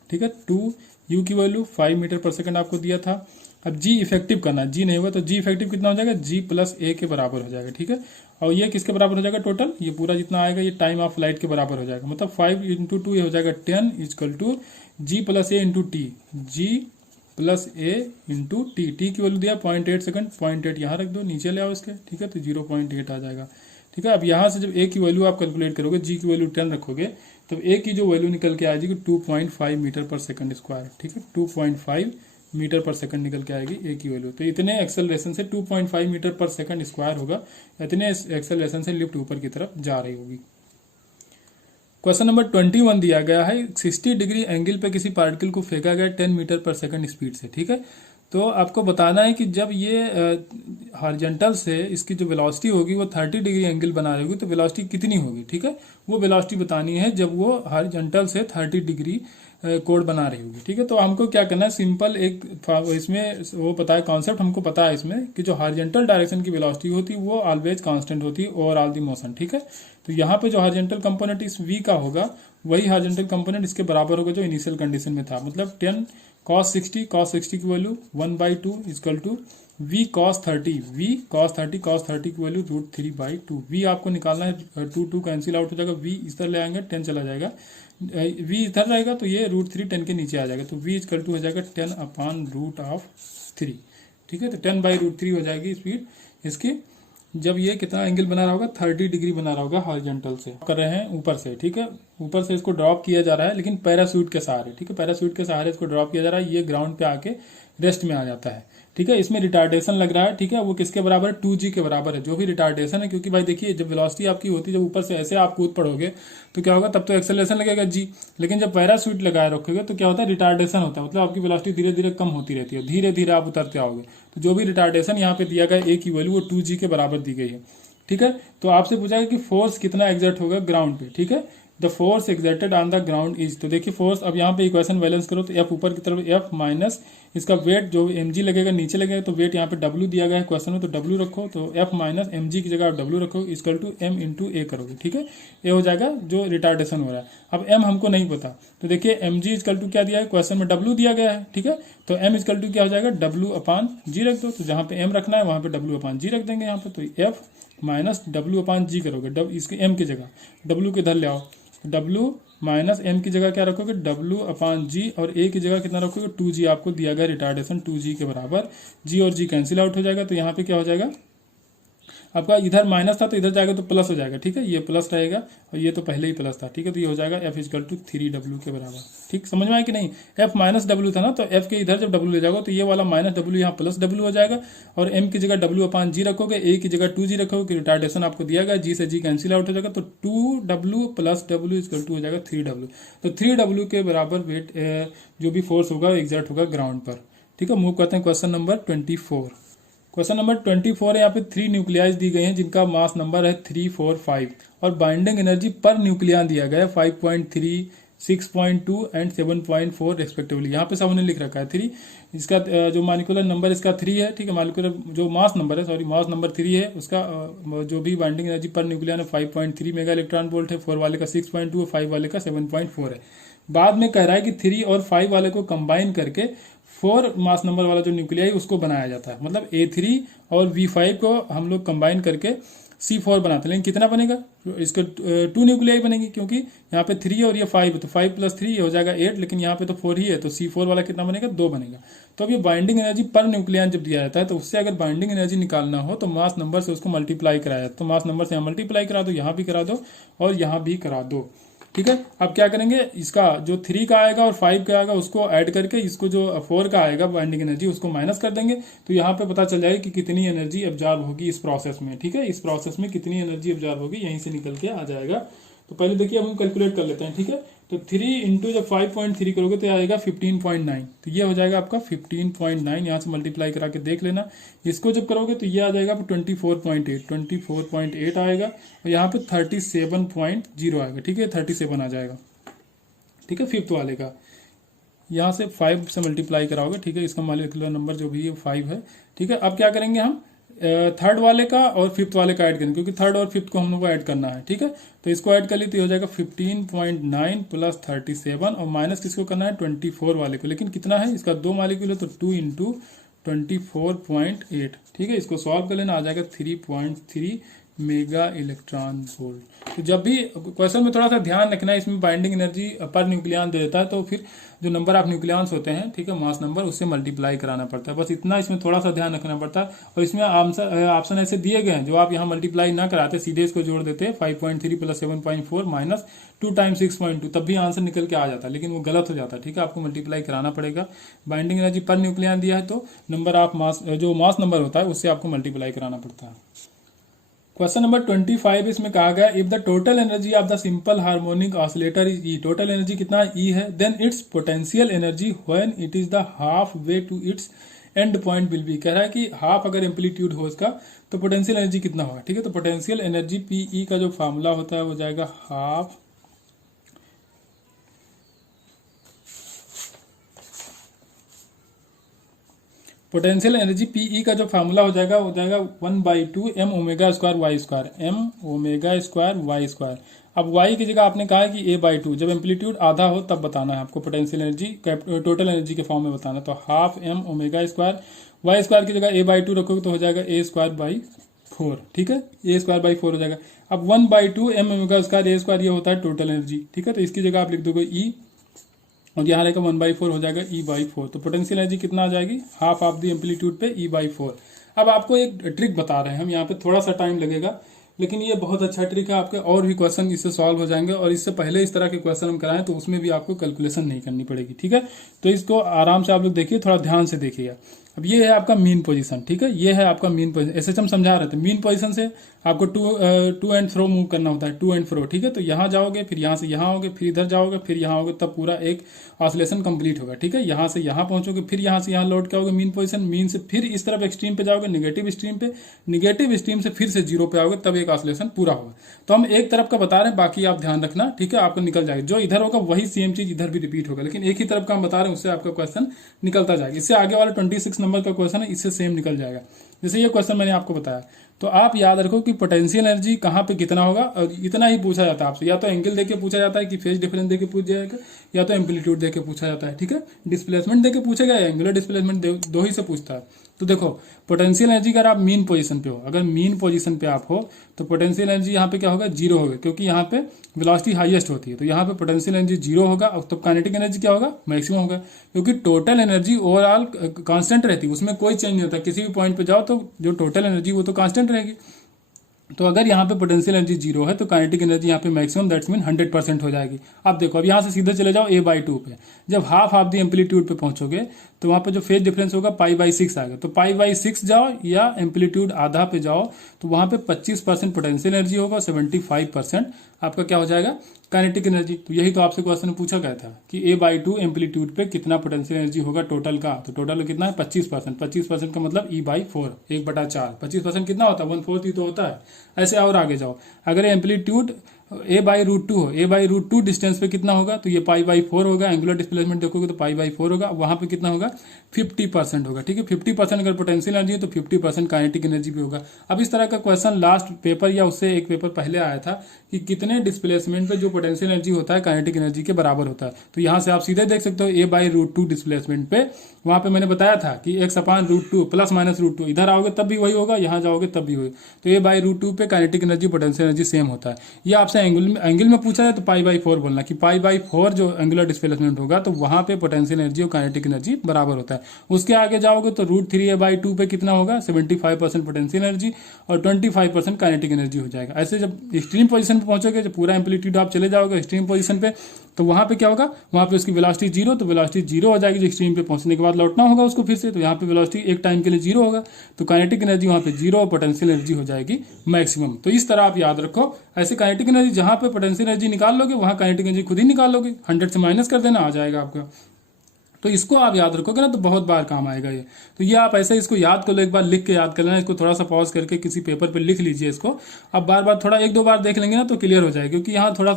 ठीक है, 2u की वैल्यू 5 मीटर/सेकंड आपको दिया था। अब g इफेक्टिव करना, g नहीं हुआ तो g इफेक्टिव कितना हो जाएगा, g + a के बराबर हो जाएगा। ठीक है, और ये किसके बराबर हो जाएगा, टोटल ये पूरा जितना आएगा ये टाइम ऑफ फ्लाइट के बराबर हो जाएगा। मतलब 5 × 2 ये हो जाएगा 10 = g + a × t, g + a × t। t की वैल्यू दिया 0.8 सेकंड, 0.8 यहाँ रख दो, नीचे ले आओ इसके। ठीक है, तो 0.8 आ जाएगा। ठीक है, अब यहाँ से जब a की वैल्यू आप कैलकुलेट करोगे, g की वैल्यू 10 रखोगे, तब a की जो वैल्यू निकल के आएगी 2.5 मीटर/सेकंड स्क्वायर। ठीक है, 2.5 मीटर/सेकंड निकल के आएगी a की वैल्यू। तो इतने एक्सेलरेशन से 2.5 मीटर/सेकंड स्क्वायर होगा, इतने एक्सेलरेशन से लिफ्ट ऊपर की तरफ जा रही होगी। क्वेश्चन नंबर 21 दिया गया है, 60 डिग्री एंगल पे किसी पार्टिकल को फेंका गया 10 मीटर/सेकंड स्पीड से। ठीक है, तो आपको बताना है कि जब ये हॉरिजॉन्टल से इसकी जो वेलोसिटी होगी वो 30 डिग्री एंगल बना रही होगी, तो वेलोसिटी कितनी होगी। ठीक है, वो वेलोसिटी बतानी है जब वो हॉरिजॉन्टल से 30 डिग्री कोड बना रही होगी। ठीक है, तो हमको क्या करना है, सिंपल एक इसमें वो पता है, कॉन्सेप्ट हमको पता है इसमें कि जो हॉरिजॉन्टल डायरेक्शन की वेलोसिटी होती है वो ऑलवेज कांस्टेंट होती है ओवरऑल दी मोशन। ठीक है, तो यहाँ पे जो हॉरिजॉन्टल कंपोनेंट इस v का होगा वही हॉरिजॉन्टल कंपोनेंट इसके बराबर होगा जो इनिशियल कंडीशन में था। मतलब 10 cos 60 की value 1/2 = v cos 30, v cos 30 की वैल्यू √3/2। v आपको निकालना है, 2 कैंसिल आउट हो जाएगा, v इस तरह ले आएंगे 10 चला जाएगा, v इधर रहेगा तो ये √3 10 के नीचे आ जाएगा, तो v = हो जाएगा 10/√3। ठीक है, तो 10/√3 हो जाएगी स्पीड इसकी, जब ये कितना एंगल बना रहा होगा, 30 डिग्री बना रहा होगा हॉरिजॉन्टल से। कर रहे हैं ऊपर से। ठीक है, ऊपर से इसको ड्रॉप किया जा रहा है लेकिन पैराशूट के सहारे। ठीक है, पैराशूट के सहारे इसको ड्रॉप किया जा रहा है, ये ग्राउंड पे आके रेस्ट में आ जाता है। ठीक है, इसमें रिटार्डेशन लग रहा है। ठीक है, वो किसके बराबर है, 2g के बराबर है, जो भी रिटार्डेशन है, क्योंकि भाई देखिए जब वेलोसिटी आपकी होती है, जब ऊपर से ऐसे आप कूद पड़ोगे तो क्या होगा, तब तो एक्सेलरेशन लगेगा g, लेकिन जब पैराशूट लगाए रखोगे तो क्या होता है, रिटार्डेशन होता है, मतलब आपकी वेलोसिटी धीरे धीरे कम होती रहती है, धीरे धीरे आप उतरते आओगे। तो जो भी रिटार्डेशन यहाँ पे दिया गया a की वैल्यू वो 2g के बराबर दी गई है। ठीक है, तो आपसे पूछा है कि फोर्स कितना एग्जर्ट होगा ग्राउंड पे। ठीक है, the force exerted on the ground is, तो देखिए फोर्स, अब यहाँ पे इक्वेशन बैलेंस करो तो एफ ऊपर की तरफ एफ माइनस इसका वेट जो mg लगेगा नीचे लगेगा, तो वेट यहाँ पे w दिया गया है क्वेश्चन में, तो w रखो, तो f माइनस mg की जगह आप w रखो, इक्वल टू m इंटू ए करोगे, ठीक है, ये हो जाएगा जो रिटार्डेशन हो रहा है। अब m हमको नहीं पता, तो देखिए mg इक्वल टू क्या दिया है क्वेश्चन में, w दिया गया है, ठीक है, तो m इक्वल टू क्या हो जाएगा w अपान g रख दो, तो जहाँ पे m रखना है वहाँ पे w अपान g रख देंगे यहाँ पे, तो f माइनस w अपान g करोगे, इसके m की जगह w के इधर ले आओ, w माइनस m की जगह क्या रखोगे w अपान g, और a की जगह कितना रखोगे 2g, आपको दिया गया रिटार्डेशन 2g के बराबर, g और g कैंसिल आउट हो जाएगा, तो यहाँ पे क्या हो जाएगा आपका, इधर माइनस था तो इधर जाएगा तो प्लस हो जाएगा, ठीक है, ये प्लस रहेगा और ये तो पहले ही प्लस था, ठीक है, तो ये हो जाएगा f इक्वल टू 3w के बराबर, ठीक, समझ में आया कि नहीं, f माइनस w था ना, तो f के इधर जब w ले जाओगे तो ये वाला माइनस w यहाँ प्लस w हो जाएगा, और m की जगह w अपान g रखोगे, a की जगह 2g रखोगे, रिटार्डेशन आपको दिया गया, g से g कैंसिल आउट हो जाएगा, तो 2w plus w equal to हो जाएगा 3w, तो 3w के बराबर वेट जो भी फोर्स होगा एग्जर्ट होगा ग्राउंड पर, ठीक है। मूव करते हैं क्वेश्चन नंबर 24। क्वेश्चन नंबर 24 है, यहाँ पे 3 न्यूक्लियाइज दी गई हैं जिनका मास नंबर है 3, 4, 5 और बाइंडिंग एनर्जी पर न्यूक्लियन दिया गया है 5.3, 6.2 एंड 7.4 रेस्पेक्टिवली। यहाँ पे सबने लिख रखा है 3, इसका जो मॉलिक्यूलर नंबर इसका 3 है, ठीक है, मॉलिक्यूलर जो मास नंबर है, सॉरी मास नंबर 3 है, उसका जो भी बाइंडिंग एनर्जी पर न्यूक्लियन है 5.3 मेगा इलेक्ट्रॉन वोल्ट है, 4 वाले का 6.2 है, 5 वाले का 7.4 है। बाद में कह रहा है कि 3 और 5 वाले को कंबाइन करके 4 मास नंबर वाला जो न्यूक्लियाई उसको बनाया जाता है, मतलब A3 और V5 को हम लोग कंबाइन करके C4 बनाते हैं, लेकिन कितना बनेगा, इसके 2 न्यूक्लियाई बनेगी, क्योंकि यहाँ पे 3 और ये 5 है, तो 5 प्लस 3 ये हो जाएगा 8, लेकिन यहाँ पे तो 4 ही है, तो C4 वाला कितना बनेगा, 2 बनेगा। तो अब ये बाइंडिंग एनर्जी पर न्यूक्लियन जब दिया जाता है तो उससे अगर बाइंडिंग एनर्जी निकालना हो तो मास नंबर से उसको मल्टीप्लाई कराया, तो मास नंबर से मल्टीप्लाई करा दो, यहाँ भी करा दो और यहाँ भी करा दो, ठीक है। अब क्या करेंगे, इसका जो 3 का आएगा और 5 का आएगा उसको ऐड करके इसको जो 4 का आएगा बाइंडिंग एनर्जी उसको माइनस कर देंगे, तो यहाँ पे पता चल जाएगा कि कितनी एनर्जी एब्जॉर्ब होगी इस प्रोसेस में, ठीक है, इस प्रोसेस में कितनी एनर्जी एब्जॉर्ब होगी यहीं से निकल के आ जाएगा। तो पहले देखिए हम कैलकुलेट कर लेते हैं, ठीक है, तो 3 इंटू जब 5.3 करोगे तो आएगा 15.9, तो ये हो जाएगा आपका 15.9, यहाँ से मल्टीप्लाई करा के देख लेना, इसको जब करोगे तो ये आ जाएगा 24.8 आएगा, और यहाँ पे 37.0 आएगा, ठीक है, 37 आ जाएगा, ठीक है, फिफ्थ वाले का यहाँ से 5 से मल्टीप्लाई कराओगे, ठीक है, इसका मॉलिक्यूलर नंबर जो भी है 5 है, ठीक है। अब क्या करेंगे हम थर्ड वाले का और फिफ्थ वाले का ऐड करेंगे, क्योंकि थर्ड और फिफ्थ को हम लोग को ऐड करना है, ठीक है, तो इसको ऐड कर ली तो हो जाएगा 15.9 प्लस 37 और माइनस किसको करना है 24 वाले को, लेकिन कितना है इसका 2 मॉलिक्यूल है तो 2 इंटू 24.8, ठीक है, इसको सॉल्व कर लेना, आ जाएगा 3.3 मेगा इलेक्ट्रॉन वोल्ट। तो जब भी क्वेश्चन में थोड़ा सा ध्यान रखना है, इसमें बाइंडिंग एनर्जी पर न्यूक्लियन दे देता है तो फिर जो नंबर ऑफ न्यूक्लियंस होते हैं, ठीक है, मास नंबर, उससे मल्टीप्लाई कराना पड़ता है, बस इतना इसमें थोड़ा सा ध्यान रखना पड़ता है। और इसमें ऑप्शन ऐसे दिए गए हैं जो आप यहाँ मल्टीप्लाई ना कराते, सीधे इसको जोड़ देते 5.3 प्लस 7.4 माइनस 2 टाइम्स 6.2, तब भी आंसर निकल के आ जाता है, लेकिन वो गलत हो जाता है, ठीक है, आपको मल्टीप्लाई कराना पड़ेगा। बाइंडिंग एनर्जी पर न्यूक्लियन दिया है तो नंबर ऑफ मास, जो मास नंबर होता है उससे आपको मल्टीप्लाई कराना पड़ता है। क्वेश्चन नंबर 25 इसमें कहा गया if the total energy of the simple harmonic oscillator is E, total energy कितना ई है, then its potential energy when it is the half way to its end point will be, कह रहा है कि half अगर amplitude हो इसका तो पोटेंशियल एनर्जी कितना होगा, ठीक है, तो पोटेंशियल एनर्जी पीई का जो फॉर्मूला होता है वो जाएगा हाफ पोटेंशियल एनर्जी पीई का जो फार्मूला हो जाएगा 1/2 m omega square Y square, m omega square Y square. अब y की जगह आपने कहा है कि a/2, जब एम्पलीट्यूड आधा हो तब बताना है आपको, पोटेंशियल एनर्जी टोटल एनर्जी के फॉर्म में बताना, तो half m omega square Y square की जगह a/2 रखोगे तो हो जाएगा a²/4, ठीक है, a²/4 हो जाएगा। अब 1/2 m ओमेगा स्क्वायर a² ये होता है टोटल एनर्जी, ठीक है, तो इसकी जगह आप लिख दोगे E और यहाँ रहेगा 1/4 हो जाएगा E/4, तो पोटेंशियल एनर्जी कितना आ जाएगी, हाफ ऑफ द एम्पलीट्यूड पे E/4। अब आपको एक ट्रिक बता रहे हैं हम, यहाँ पे थोड़ा सा टाइम लगेगा, लेकिन ये बहुत अच्छा ट्रिक है, आपके और भी क्वेश्चन इससे सॉल्व हो जाएंगे, और इससे पहले इस तरह के क्वेश्चन हम कराएं तो उसमें भी आपको कैलकुलेशन नहीं करनी पड़ेगी, ठीक है। तो इसको आराम से आप लोग देखिए, थोड़ा ध्यान से देखिएगा। अब ये है आपका मीन पोजीशन, ठीक है, ये है आपका मीन पोजीशन। एसएचएम समझा रहे थे मीन पोजीशन से आपको टू एंड फ्रो मूव करना होता है, टू एंड फ्रो, ठीक है। तो यहाँ जाओगे, फिर यहाँ से यहाँ आओगे, फिर इधर जाओगे, फिर यहाँ आओगे, तब पूरा एक ऑसिलेशन कंप्लीट होगा, ठीक है। यहाँ से यहाँ पहुंचोगे, फिर यहाँ से यहाँ लौट के आओगे मीन पोजीशन, मीन से फिर इस तरफ एक्सट्रीम पे जाओगे, निगेटिव स्ट्रीम पे, निगेटिव स्ट्रीम से फिर से जीरो पे आओगे, तब एक ऑसिलेशन पूरा होगा। तो हम एक तरफ का बता रहे हैं, बाकी आप ध्यान रखना, ठीक है, आपको निकल जाएगा। जो इधर होगा वही सेम चीज इधर भी रिपीट होगा, लेकिन एक ही तरफ का हम बता रहे हैं, उससे आपका क्वेश्चन निकलता जाएगा। इससे आगे वाला 26 नंबर का क्वेश्चन है, इससे सेम निकल जाएगा। जैसे ये क्वेश्चन मैंने आपको बताया, तो आप याद रखो कि पोटेंशियल एनर्जी कहाँ पे कितना होगा, और इतना ही पूछा जाता है आपसे। या तो एंगल देके पूछा जाता है कि फेज डिफरेंस देके पूछ जाएगा, या तो एम्पलीट्यूड देके पूछा जाता है, ठीक है। डिस्प्लेसमेंट देके पूछेगा या एंगुलर डिस्प्लेसमेंट, दो ही से पूछता है। तो देखो पोटेंशियल एनर्जी अगर आप मीन पोजीशन पे हो, अगर मीन पोजीशन पे आप हो तो पोटेंशियल एनर्जी यहाँ पे क्या होगा, जीरो होगा, क्योंकि यहाँ पे वेलोसिटी हाईएस्ट होती है। तो यहाँ पे पोटेंशियल एनर्जी जीरो होगा, और तब काइनेटिक एनर्जी क्या होगा, मैक्सिमम होगा, क्योंकि टोटल एनर्जी ओवरऑल कांस्टेंट रहती है, उसमें कोई चेंज नहीं होता। किसी भी पॉइंट पे जाओ तो जो टोटल एनर्जी वो तो कांस्टेंट रहेगी। तो अगर यहाँ पे पोटेंशियल एनर्जी जीरो है तो काइनेटिक एनर्जी यहाँ पे मैक्सिमम, दैट्स मीन 100% हो जाएगी। अब देखो, अब यहाँ से सीधे चले जाओ a/2 पे, जब हाफ ऑफ द एम्पलीट्यूड पे पहुंचोगे तो वहां पे जो फेज डिफरेंस होगा π/6 आएगा। तो π/6 जाओ या एम्पलीट्यूड आधा पे जाओ, तो वहां पे 25% पोटेंशियल एनर्जी होगा, 75% आपका क्या हो जाएगा, काइनेटिक एनर्जी। तो यही तो आपसे क्वेश्चन में पूछा गया था कि a/2 एम्पलीट्यूड पे कितना पोटेंशियल एनर्जी होगा टोटल का। तो टोटल कितना है, 25%। 25% का मतलब E/4, 1/4। 25% कितना होता है, 1/4 ही तो होता है। ऐसे और आगे जाओ, अगर एम्पलीट्यूड a/√2 हो, a/√2 डिस्टेंस पे कितना होगा, तो ये π/4 होगा। एंगुलर डिस्प्लेसमेंट देखोगे तो π/4 होगा, वहां पे कितना होगा, 50% होगा, ठीक है। 50% अगर पोटेंशियल एनर्जी है तो 50% काइनेटिक एनर्जी भी होगा। अब इस तरह का क्वेश्चन लास्ट पेपर या उससे एक पेपर पहले आया था कि कितने डिस्प्लेसमेंट पे जो पोटेंशियल एनर्जी होता है काइनेटिक एनर्जी के बराबर होता है। तो यहां से आप सीधे देख सकते हो a/√2 डिस्प्लेसमेंट पे, वहां पे मैंने बताया था कि x/√2 प्लस माइनस √2, इधर आओगे तब भी वही होगा, यहां जाओगे तब भी होगा। तो a/√2 पे kinetic energy potential energy same होता है। ये आपसे एंगल में पूछा है तो π/4 बोलना कि π/4 जो एंगुलर डिस्प्लेसमेंट होगा तो वहां पे पोटेंशियल एनर्जी और काइनेटिक एनर्जी बराबर होता है। उसके आगे जाओगे तो √3a/2 पे कितना होगा, 75% पोटेंशियल एनर्जी और 25% काइनेटिक एनर्जी हो जाएगा। ऐसे जब एक्सट्रीम पोजीशन पे पहुंचोगे, जब पूरा एम्पलीट्यूड आप चले जाओगे एक्सट्रीम पोजीशन पे, तो वहां पे क्या होगा, वहां पे उसकी वेलोसिटी जीरो, तो वेलोसिटी जीरो हो जाएगी। जो एक्सट्रीम पे पहुंचने के बाद लौटना होगा उसको फिर से, तो यहाँ पे वेलोसिटी एक टाइम के लिए जीरो होगा, तो काइनेटिक एनर्जी वहां पे जीरो और पोटेंशियल एनर्जी हो जाएगी मैक्सिमम। तो इस तरह आप याद रखो, ऐसे काइनेटिक एनर्जी जहां पे पोटेंशियल एनर्जी निकाल लोगे वहां काइनेटिक एनर्जी खुद ही निकाल लोगे, 100 से माइनस कर देना, आ जाएगा आपका। तो इसको आप याद रखोगे ना तो बहुत बार काम आएगा ये। तो ये आप ऐसे इसको याद कर लो, एक बार लिख के याद कर लेना, इसको थोड़ा सा पॉज करके किसी पेपर पे लिख लीजिए इसको। अब बार बार थोड़ा 1-2 बार देख लेंगे ना तो क्लियर हो जाएगा, क्योंकि यहाँ थोड़ा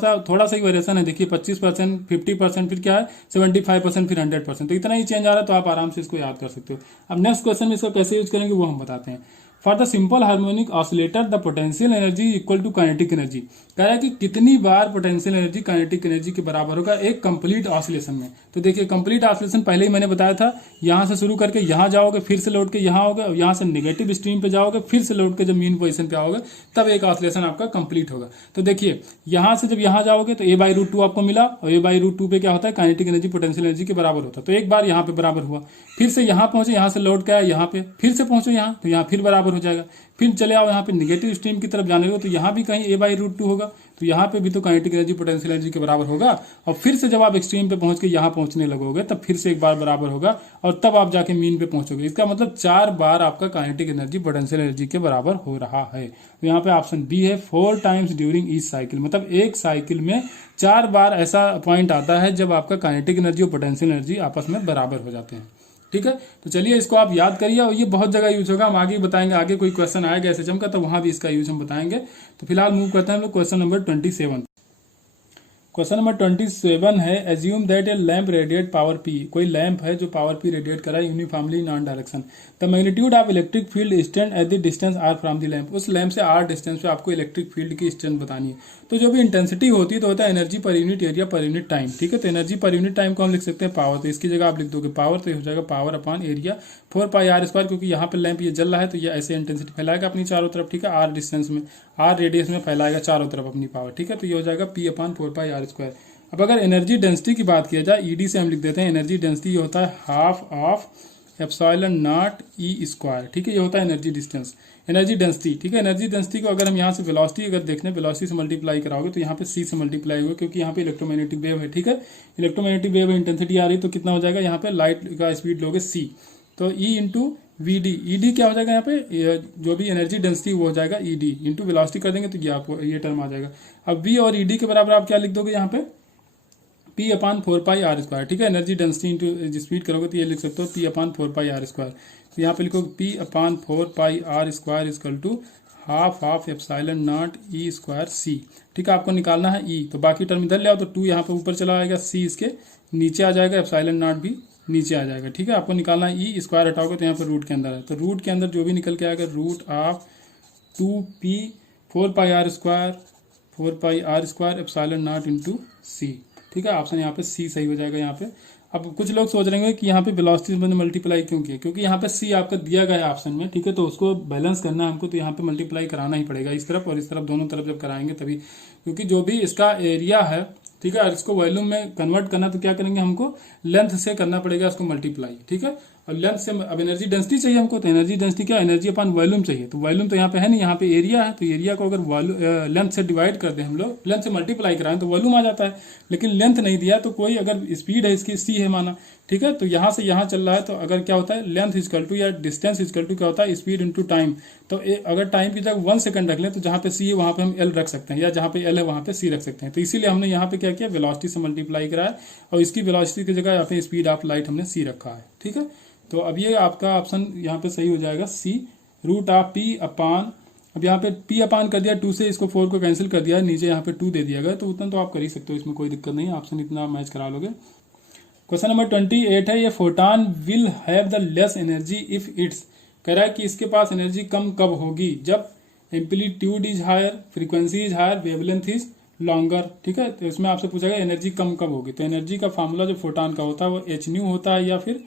सा ही वेरिएशन है। देखिए 25%, 50%, फिर क्या है 75%, फिर 100%, तो इतना ही चेंज आ रहा है, तो आप आराम से इसको याद कर सकते हो। अब नेक्स्ट क्वेश्चन में इसको कैसे यूज करेंगे वो हम बताते हैं। For the simple harmonic oscillator the potential energy equal to kinetic energy. कह रहा है कि कितनी बार पोटेंशियल एनर्जी काइनेटिक एनर्जी के बराबर होगा एक कंप्लीट ऑसिलेशन में। तो देखिए कंप्लीट ऑसिलेशन पहले ही मैंने बताया था, यहां से शुरू करके यहां जाओगे, फिर से लौट के यहां आओगे, और यहां से नेगेटिव स्ट्रीम पे जाओगे, फिर से लौट के जब मीन पोजीशन पे आओगे तब एक ऑसिलेशन आपका कंप्लीट होगा। तो देखिए यहां से जब यहां जाओगे तो a/√2 आपको मिला, और a/√2 पे क्या होता है, काइनेटिक एनर्जी पोटेंशियल एनर्जी के बराबर होता है। तो एक बार यहाँ पे बराबर हुआ, फिर से यहाँ पहुंचे, यहाँ से लौट के आया यहाँ पे, फिर से पहुंचो यहाँ, तो यहाँ फिर बराबर हो जाएगा। फिर चले आओ यहाँ पे निगेटिव स्ट्रीम की तरफ जाने हो तो यहाँ भी कहीं a/√2 होगा, तो यहाँ पे भी तो काइनेटिक एनर्जी पोटेंशियल एनर्जी के बराबर होगा। और फिर से जब आप एक्सट्रीम पे पहुंच के यहाँ पहुंचने लगोगे तब फिर से एक बार बराबर होगा, और तब आप जाके मीन पे पहुंचोगे। इसका मतलब 4 बार आपका काइनेटिक एनर्जी पोटेंशियल एनर्जी के बराबर हो रहा है। तो यहाँ पे ऑप्शन बी है 4 टाइम्स ड्यूरिंग ईच साइकिल, मतलब एक साइकिल में 4 बार ऐसा पॉइंट आता है जब आपका काइनेटिक एनर्जी और पोटेंशियल एनर्जी आपस में बराबर हो जाते हैं। ठीक है, तो चलिए इसको आप याद करिए, और ये बहुत जगह यूज होगा, हम आगे बताएंगे। आगे कोई क्वेश्चन आएगा एसएचएम का तो वहां भी इसका यूज हम बताएंगे। तो फिलहाल मूव करते हैं हम लोग क्वेश्चन नंबर 27। क्वेश्चन नंबर 27 है, assume that a lamp radiate power P. कोई लैंप है जो पावर पी रेडिएट कर रहा है uniformly non direction. The magnitude of electric field stand at the distance R from the lamp. उस lamp से R distance पे आपको इलेक्ट्रिक फील्ड की स्ट्रेंथ बतानी है। तो जो भी इंटेंसिटी होती है तो होता है energy per unit area per unit time. ठीक है, तो एनर्जी पर यूनिट टाइम को हम लिख सकते हैं पावर, तो इसकी जगह आप लिख दोगे पावर, तो हो जाएगा पावर अपॉन एरिया 4πr², क्योंकि यहाँ पे लैंप ये जल रहा है तो ये ऐसे इंटेंसिटी फैलाएगा अपनी चारों तरफ। ठीक है, आर डिस्टेंस में, आर रेडियस में फैलाएगा चारों तरफ अपनी पावर। ठीक है, तो ये हो जाएगा P/4πr²। अब अगर एनर्जी डेंसिटी की बात किया जाए, ईडी से हम लिख देते हैं एनर्जी डेंसिटी, ये होता है हाफ ऑफ ε0 E²। ठीक है, ये होता है एनर्जी डिस्टेंस, एनर्जी डेंसिटी। ठीक है, एनर्जी डेंसिटी को अगर हम यहाँ से वेलोसिटी अगर देखने, वेलोसिटी से मल्टीप्लाई कराओगे तो यहाँ पे c से मल्टीप्लाई होगा, क्योंकि यहाँ पे इलेक्ट्रोमैग्नेटिक वेव है। ठीक है, इलेक्ट्रोमैग्नेटिक वेव इंटेंसिटी आ रही है तो कितना हो जाएगा, यहाँ पे लाइट का स्पीड लोगे c, तो E into V D, E D क्या हो जाएगा यहाँ पे, जो भी एनर्जी डेंसिटी वो हो जाएगा ई डी इंटू वेलोसिटी कर देंगे तो ये आपको ये टर्म आ जाएगा। अब वी और ई डी के बराबर आप क्या लिख दोगे यहाँ पे, पी अपान 4πr², ठीक है। एनर्जी डेंसिटी इंटू स्पीड करोगे तो ये लिख सकते हो पी अपान 4πr²। तो यहाँ पे लिखोगे P upon 4πr² equal to half epsilon naught E square C, ठीक है। आपको निकालना है ई, तो बाकी टर्म इधर ले आओ, तो 2 यहाँ पे ऊपर चला आएगा, सी इसके नीचे आ जाएगा, एप्सिलॉन नॉट भी नीचे आ जाएगा, ठीक है। आपको निकालना है ई, स्क्वायर हटाओगे तो यहाँ पे रूट के अंदर है, तो रूट के अंदर जो भी निकल के आएगा root of 2p 4πr² epsilon naught into C, ठीक है। ऑप्शन यहाँ पे सी सही हो जाएगा यहाँ पे। अब कुछ लोग सोच रहे हैं कि यहाँ पे वेलोसिटी से मल्टीप्लाई क्यों किया, क्योंकि यहाँ पे सी आपका दिया गया है ऑप्शन में, ठीक है। तो उसको बैलेंस करना है हमको, तो यहाँ पे मल्टीप्लाई कराना ही पड़ेगा, इस तरफ और इस तरफ दोनों तरफ जब कराएंगे तभी, क्योंकि जो भी इसका एरिया है, ठीक है, और इसको वॉल्यूम में कन्वर्ट करना तो क्या करेंगे, हमको लेंथ से करना पड़ेगा इसको मल्टीप्लाई, ठीक है। और लेंथ से अब एनर्जी डेंसिटी चाहिए हमको, तो एनर्जी डेंसिटी क्या, एनर्जी अपन वॉल्यूम चाहिए, तो वॉल्यूम तो यहाँ पे है नहीं, यहाँ पे एरिया है, तो एरिया को अगर लेंथ से डिवाइड कर दे हम लोग, लेंथ से मल्टीप्लाई कराएं तो वॉल्यूम आ जाता है, लेकिन लेंथ नहीं दिया तो कोई अगर स्पीड है इसकी सी है माना, ठीक है, तो यहाँ से यहाँ चल रहा है, तो अगर क्या होता है लेंथ इजकल टू या डिस्टेंस इजकल टू क्या होता है स्पीड इंटू टाइम, तो अगर टाइम की जगह 1 सेकंड रख लें तो जहाँ पे सी है वहाँ पे हम एल रख सकते हैं, या जहाँ पे एल है वहाँ पे सी रख सकते हैं, तो इसीलिए हमने यहाँ पे क्या किया, वेलोसिटी से मल्टीप्लाई कराया और इसकी वेलोसिटी की जगह यहाँ पे स्पीड ऑफ लाइट हमने सी रखा है, ठीक है। तो अब ये आपका ऑप्शन यहाँ पे सही हो जाएगा सी, रूट ऑफ पी अपान, अब यहाँ पे पी अपान कर दिया 2 से, इसको 4 को कैंसिल कर दिया, नीचे यहाँ पे 2 दे दिया गया, तो उतना तो आप कर ही सकते हो, इसमें कोई दिक्कत नहीं है, ऑप्शन इतना मैच करा लोगे। क्वेश्चन नंबर 28 है, ये photon will have the less energy if it's, कह रहा है कि इसके पास एनर्जी कम कब होगी, जब amplitude is higher, frequency is higher, wavelength is longer, ठीक है। तो इसमें आपसे पूछा गया एनर्जी कम कब होगी, तो एनर्जी का फार्मूला जो फोटॉन का होता है वो एच न्यू होता है या फिर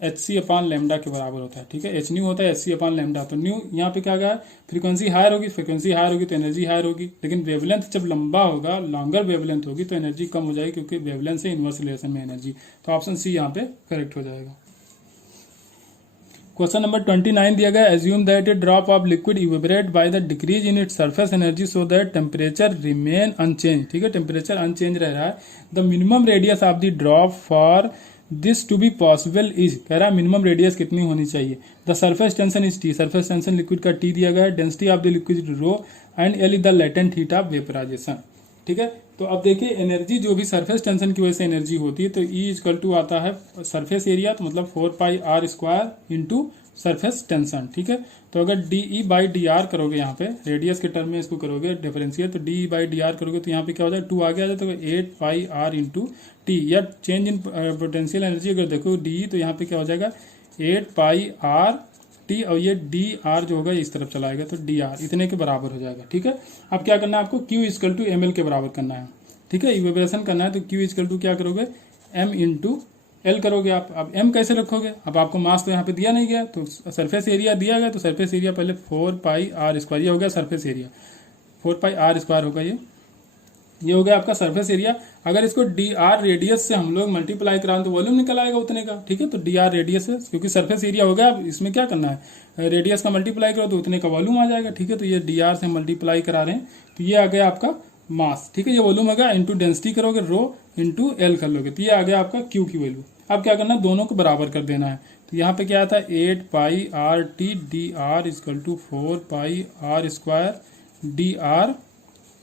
एच सी अपान लेमडा के बराबर होता है, ठीक है। एच न्यू होता है एच सी अपान लेमडा, तो न्यू यहाँ पे क्या गया, फ्रीक्वेंसी हायर होगी, फ्रीक्वेंसी हायर होगी तो एनर्जी हायर होगी, लेकिन वेवलेंथ जब लंबा होगा, लॉन्गर वेवलेंथ होगी तो एनर्जी कम हो जाएगी, क्योंकि वेवलेंथ से इनवर्स रिलेशन में एनर्जी, तो ऑप्शन सी यहाँ पे करेक्ट हो जाएगा। क्वेश्चन नंबर 29 दिया गया, assume that a drop of liquid evaporate by the decrease in its surface energy so that temperature remain unchange, ठीक है, टेम्परेचर अनचेंज रह रहा है, the minimum radius of the drop for this to be possible is, कह रहा है minimum radius कितनी होनी चाहिए, the surface tension is T, surface tension liquid का टी दिया गया है, density of the liquid rho and L is the latent heat of vaporisation, ठीक है। तो अब देखिए एनर्जी जो भी सरफेस टेंशन की वजह से एनर्जी होती है, तो ई इक्वल टू आता है सरफेस एरिया, तो मतलब 4πr² इंटू सरफेस टेंशन, ठीक है। तो अगर D E by D R करोगे, यहाँ पे रेडियस के टर्म में इसको करोगे डिफरेंशियल, तो D E by D R करोगे तो यहाँ पे क्या हो जाएगा 2 आगे आ जाए, तो 8πr इंटू टी, या चेंज इन पोटेंशियल एनर्जी अगर देखो डी, तो यहाँ पे क्या हो जाएगा 8πr टी, और ये डी आर जो होगा इस तरफ चलाएगा, तो डी आर इतने के बराबर हो जाएगा, ठीक है। अब क्या करना है आपको, Q equal to M L के बराबर करना है, ठीक है, इवेपोरेशन करना है, तो क्यू इक्वल टू क्या करोगे एम इंटू एल करोगे आप। अब एम कैसे रखोगे, अब आपको मास तो यहाँ पे दिया नहीं गया, तो सरफेस एरिया दिया गया, तो सरफेस एरिया पहले 4πr², ये हो गया सरफेस एरिया, 4πr² होगा, ये हो गया आपका सरफेस एरिया। अगर इसको डी आर रेडियस से हम लोग मल्टीप्लाई कराएं तो वॉल्यूम निकल आएगा उतने का, ठीक है। तो डी आर रेडियस है, क्योंकि सरफेस एरिया हो गया, अब इसमें क्या करना है, रेडियस का मल्टीप्लाई करो तो उतने का वॉल्यूम आ जाएगा, ठीक है। तो ये डी आर से मल्टीप्लाई करा रहे हैं, तो ये आ गया आपका मास, ठीक है, ये वॉल्यूम आ गया, इंटू डेंसिटी करोगे रो इंटू एल कर लोगे, तो ये आ गया आपका क्यू की वैल्यू। अब क्या करना है, दोनों को बराबर कर देना है, तो यहाँ पे क्या आता है 8πr/t D R equal to 4πr² D R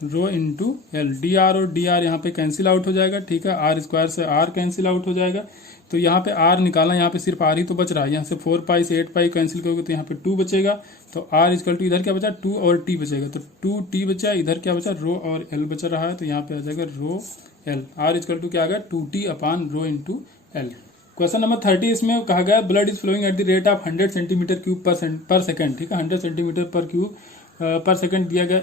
rho into L, D R और डी आर यहाँ पे कैंसिल आउट हो जाएगा, ठीक है, r² से r कैंसिल आउट हो जाएगा, तो यहाँ पे r निकालना, यहाँ पे सिर्फ r ही तो बच रहा है, यहाँ से 4π से 8π कैंसिल करोगे तो यहाँ पे 2 बचेगा, तो r इक्वल टू इधर क्या बचा 2 और t बचेगा, तो 2t बचा, इधर क्या बचा रो और l बचा रहा है, तो यहाँ पे आ जाएगा rho l, r equal to क्या आ गया 2t upon rho into L. Question number 30 इसमें कहा गया blood is flowing at the rate of 100 centimetre cube per second, ठीक है, 100 सेंटीमीटर पर सेकंड दिया गया।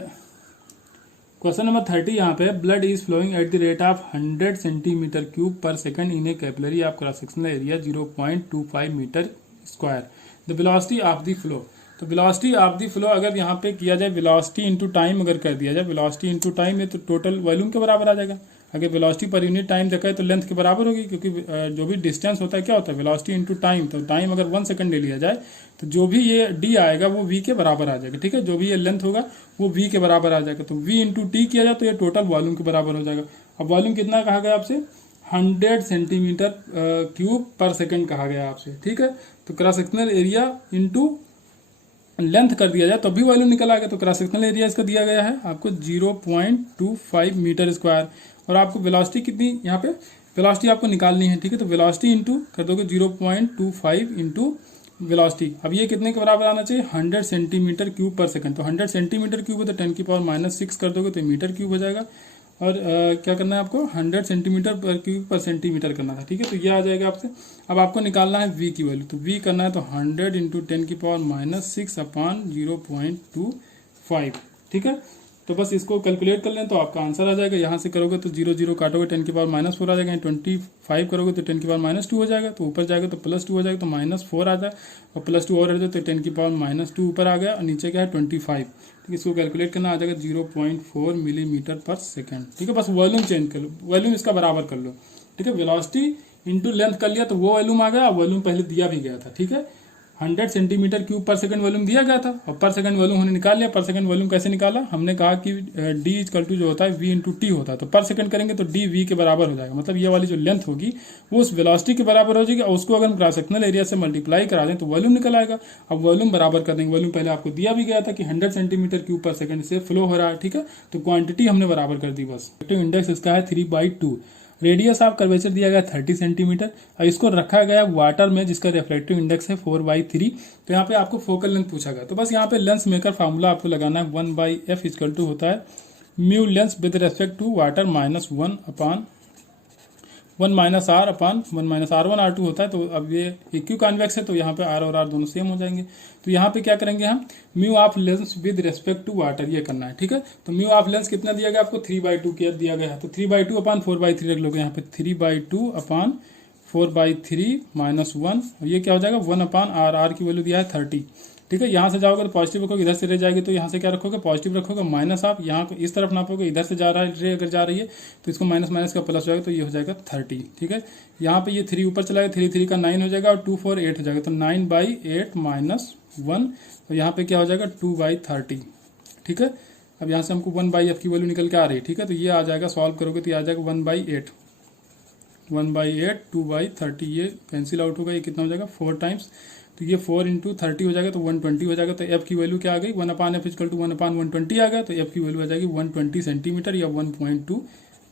क्वेश्चन नंबर 30 यहाँ पे blood is flowing at the rate of 100 centimetre cube per second in a capillary of cross sectional area 0.25 metre square, the velocity of the flow, तो velocity of the flow अगर यहाँ पे किया जाए velocity into time अगर कर दिया जाए, वेलोसिटी इंटू टाइम है तो टोटल वॉल्यूम के बराबर आ जाएगा। अगर वेलोसिटी पर यूनिट टाइम देखा है तो लेंथ के बराबर होगी, क्योंकि जो भी डिस्टेंस होता है क्या होता है वेलोसिटी इंटू टाइम, तो टाइम अगर 1 सेकंड ले लिया जाए तो जो भी ये डी आएगा वो वी के बराबर आ जाएगा, ठीक है, जो भी ये लेंथ होगा वो वी के बराबर आ जाएगा, तो वी इंटू टी किया जाए तो ये टोटल वॉल्यूम के बराबर हो जाएगा। अब वॉल्यूम कितना कहा गया आपसे 100 सेंटीमीटर क्यूब पर सेकंड कहा गया आपसे, ठीक है। तो cross sectional area into length कर दिया जाए तो भी वैल्यू निकल आएगा। तो क्रॉस सेक्शनल एरिया इसका दिया गया है आपको 0.25 मीटर स्क्वायर, और आपको वेलोसिटी कितनी यहाँ पे वेलोसिटी आपको निकालनी है, ठीक है। तो वेलोसिटी इंटू कर दोगे 0.25 इंटू वेलोसिटी। अब ये कितने के बराबर आना चाहिए, 100 सेंटीमीटर क्यूब पर सेकंड। तो 100 सेंटीमीटर क्यूब है तो 10⁻⁻6 कर दोगे तो मीटर क्यूब हो जाएगा। और क्या करना है आपको, 100 सेंटीमीटर पर क्यूब पर सेंटीमीटर करना था, ठीक है। तो ये आ जाएगा आपसे। अब आपको निकालना है v की वैल्यू, तो v करना है तो 100 इंटू 10⁻⁻6 अपान 0.25, ठीक है। तो बस इसको कैलकुलेट कर लें तो आपका आंसर आ जाएगा। यहाँ से करोगे तो 0 0 काटोगे 10⁻⁻4 आ जाएगा, 25 करोगे तो 10⁻⁻2 हो जाएगा, तो ऊपर जाएगा तो +2 हो जाएगा, तो -4 आ जाए और +2 और रह जाए तो 10⁻⁻2 ऊपर आ गया और नीचे क्या है 25, ठीक है। इसको कैलकुलेट करना आ जाएगा 0.4 मिलीमीटर पर सेकेंड, ठीक है। बस वॉल्यूम चेंज कर लो, वॉल्यूम इसका बराबर कर लो, ठीक है। वेलोसिटी इंटू लेंथ कर लिया तो वो वॉल्यूम आ गया, वॉल्यूम पहले दिया भी गया था, ठीक है। 100 centimetre cube per second volume दिया गया था और पर सेकंड वॉल्यूम हमने निकाल लिया। पर सेकंड वॉल्यूम कैसे निकाला, हमने कहा कि d इक्वल टू जो होता है v इंटू टी होता है, तो पर सेकंड करेंगे तो d v के बराबर हो जाएगा। मतलब ये वाली जो लेंथ होगी वो उस वेलोसिटी के बराबर हो जाएगी और उसको अगर हम क्रॉस सेक्शनल एरिया से मल्टीप्लाई करा दें तो वॉल्यूम निकल आएगा। अब वॉल्यूम बराबर कर देंगे, वॉल्यूम पहले आपको दिया भी गया था कि 100 सेंटीमीटर क्यूब पर सेकंड से फ्लो हो रहा है, ठीक है। तो क्वांटिटी हमने बराबर कर दी बस। इंडेक्स इसका है 3/2। रेडियस ऑफ कर्वेचर दिया गया 30 सेंटीमीटर और इसको रखा गया वाटर में जिसका रिफ्लेक्टिव इंडेक्स है 4/3। तो यहाँ पे आपको फोकल लेंथ पूछा गया, तो बस यहाँ पे लेंस मेकर फार्मूला आपको लगाना है 1/f इक्वल टू होता है mu lens with respect to water -1 minus R upon 1 minus R1 R2 होता है। तो अब ये इक्यू कॉन्वेक्स है तो यहाँ पे R और R दोनों सेम हो जाएंगे। तो यहाँ पे क्या करेंगे हम, mu of lens with respect to water ये करना है, ठीक है। तो म्यू ऑफ लेंस कितना दिया गया आपको 3/2 दिया गया है, तो 3/2 अपान 4/3 रख लोगे यहाँ पे 3/2 अपान 4/3 -1, ये क्या हो जाएगा 1 अपान R की वैल्यू दिया है 30, ठीक है। यहाँ से जाओगे तो पॉजिटिव रखोगे, इधर से रह जाएगी तो यहाँ से क्या रखोगे पॉजिटिव रखोगे, माइनस आप यहाँ को इस तरफ नापोगे, इधर से जा रहा है रे अगर जा रही है तो इसको माइनस माइनस का प्लस हो जाएगा तो ये हो जाएगा 30, ठीक है। यहाँ पे ये 3 ऊपर चला गया, 3 3 का 9 हो जाएगा और 2 4 8 हो जाएगा, तो 9/8 -1, तो यहाँ पे क्या हो जाएगा 2/30, ठीक है। अब यहाँ से हमको 1/f की वैल्यू निकल के आ रही है, ठीक है। तो ये आ जाएगा, सॉल्व करोगे तो ये आ जाएगा 1/8 2/30, ये कैंसिल आउट होगा, ये कितना हो जाएगा 4 टाइम्स, तो ये 4 इंटू 30 हो जाएगा तो 120 हो जाएगा। तो एफ की वैल्यू क्या आ गई 1/f इक्वल टू 1/120 आ गया, तो एफ की वैल्यू आ जाएगी 120 सेंटीमीटर या 1.2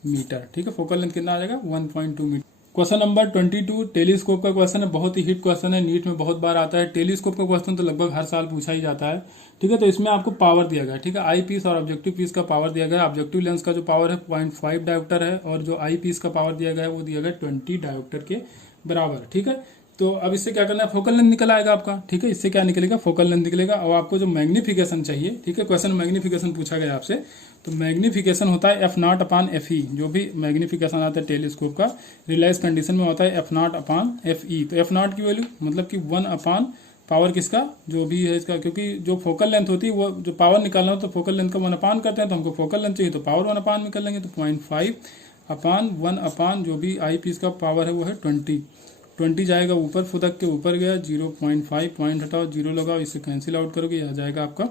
मीटर, ठीक है। फोकल लेंथ कितना आ जाएगा 1.2 मीटर। क्वेश्चन नंबर 22 टेलीस्कोप का क्वेश्चन है, बहुत ही हिट क्वेश्चन है, नीट में बहुत बार आता है। टेलीस्कोप का क्वेश्चन तो लगभग हर साल पूछा ही जाता है, ठीक है। तो इसमें आपको पावर दिया गया है, ठीक है। आई पीस और ऑब्जेक्टिव पीस का पावर दिया गया है। ऑब्जेक्टिव लेंस का जो पावर है 0.5 डायोप्टर है और जो आई पीस का पावर दिया गया है वो दिया गया 20 डायोप्टर के बराबर, ठीक है। तो अब इससे क्या करना है, फोकल लेंथ निकल आएगा आपका, ठीक है। इससे क्या निकलेगा फोकल लेंथ निकलेगा और आपको जो मैग्निफिकेशन चाहिए, ठीक है। क्वेश्चन मैग्निफिकेशन पूछा गया आपसे, तो मैग्निफिकेशन होता है F0 अपान FE। जो भी मैग्निफिकेशन आता है टेलीस्कोप का रियलाइज कंडीशन में होता है F0 अपान FE। तो F0 की वैल्यू मतलब कि 1 अपान पावर किसका जो भी है इसका, क्योंकि जो फोकल लेंथ होती है वो जो पावर निकालना हो तो फोकल लेंथ का 1 अपान करते हैं, तो हमको फोकल लेंथ चाहिए तो पावर 1 अपान में कर लेंगे, तो 0.5 अपान 1 अपान जो भी आई पीस का पावर है वो है 20 जाएगा ऊपर, फुदक के ऊपर गया 0.5, पॉइंट हटाओ 0 लगाओ, इससे कैंसिल आउट करोगे आ जाएगा आपका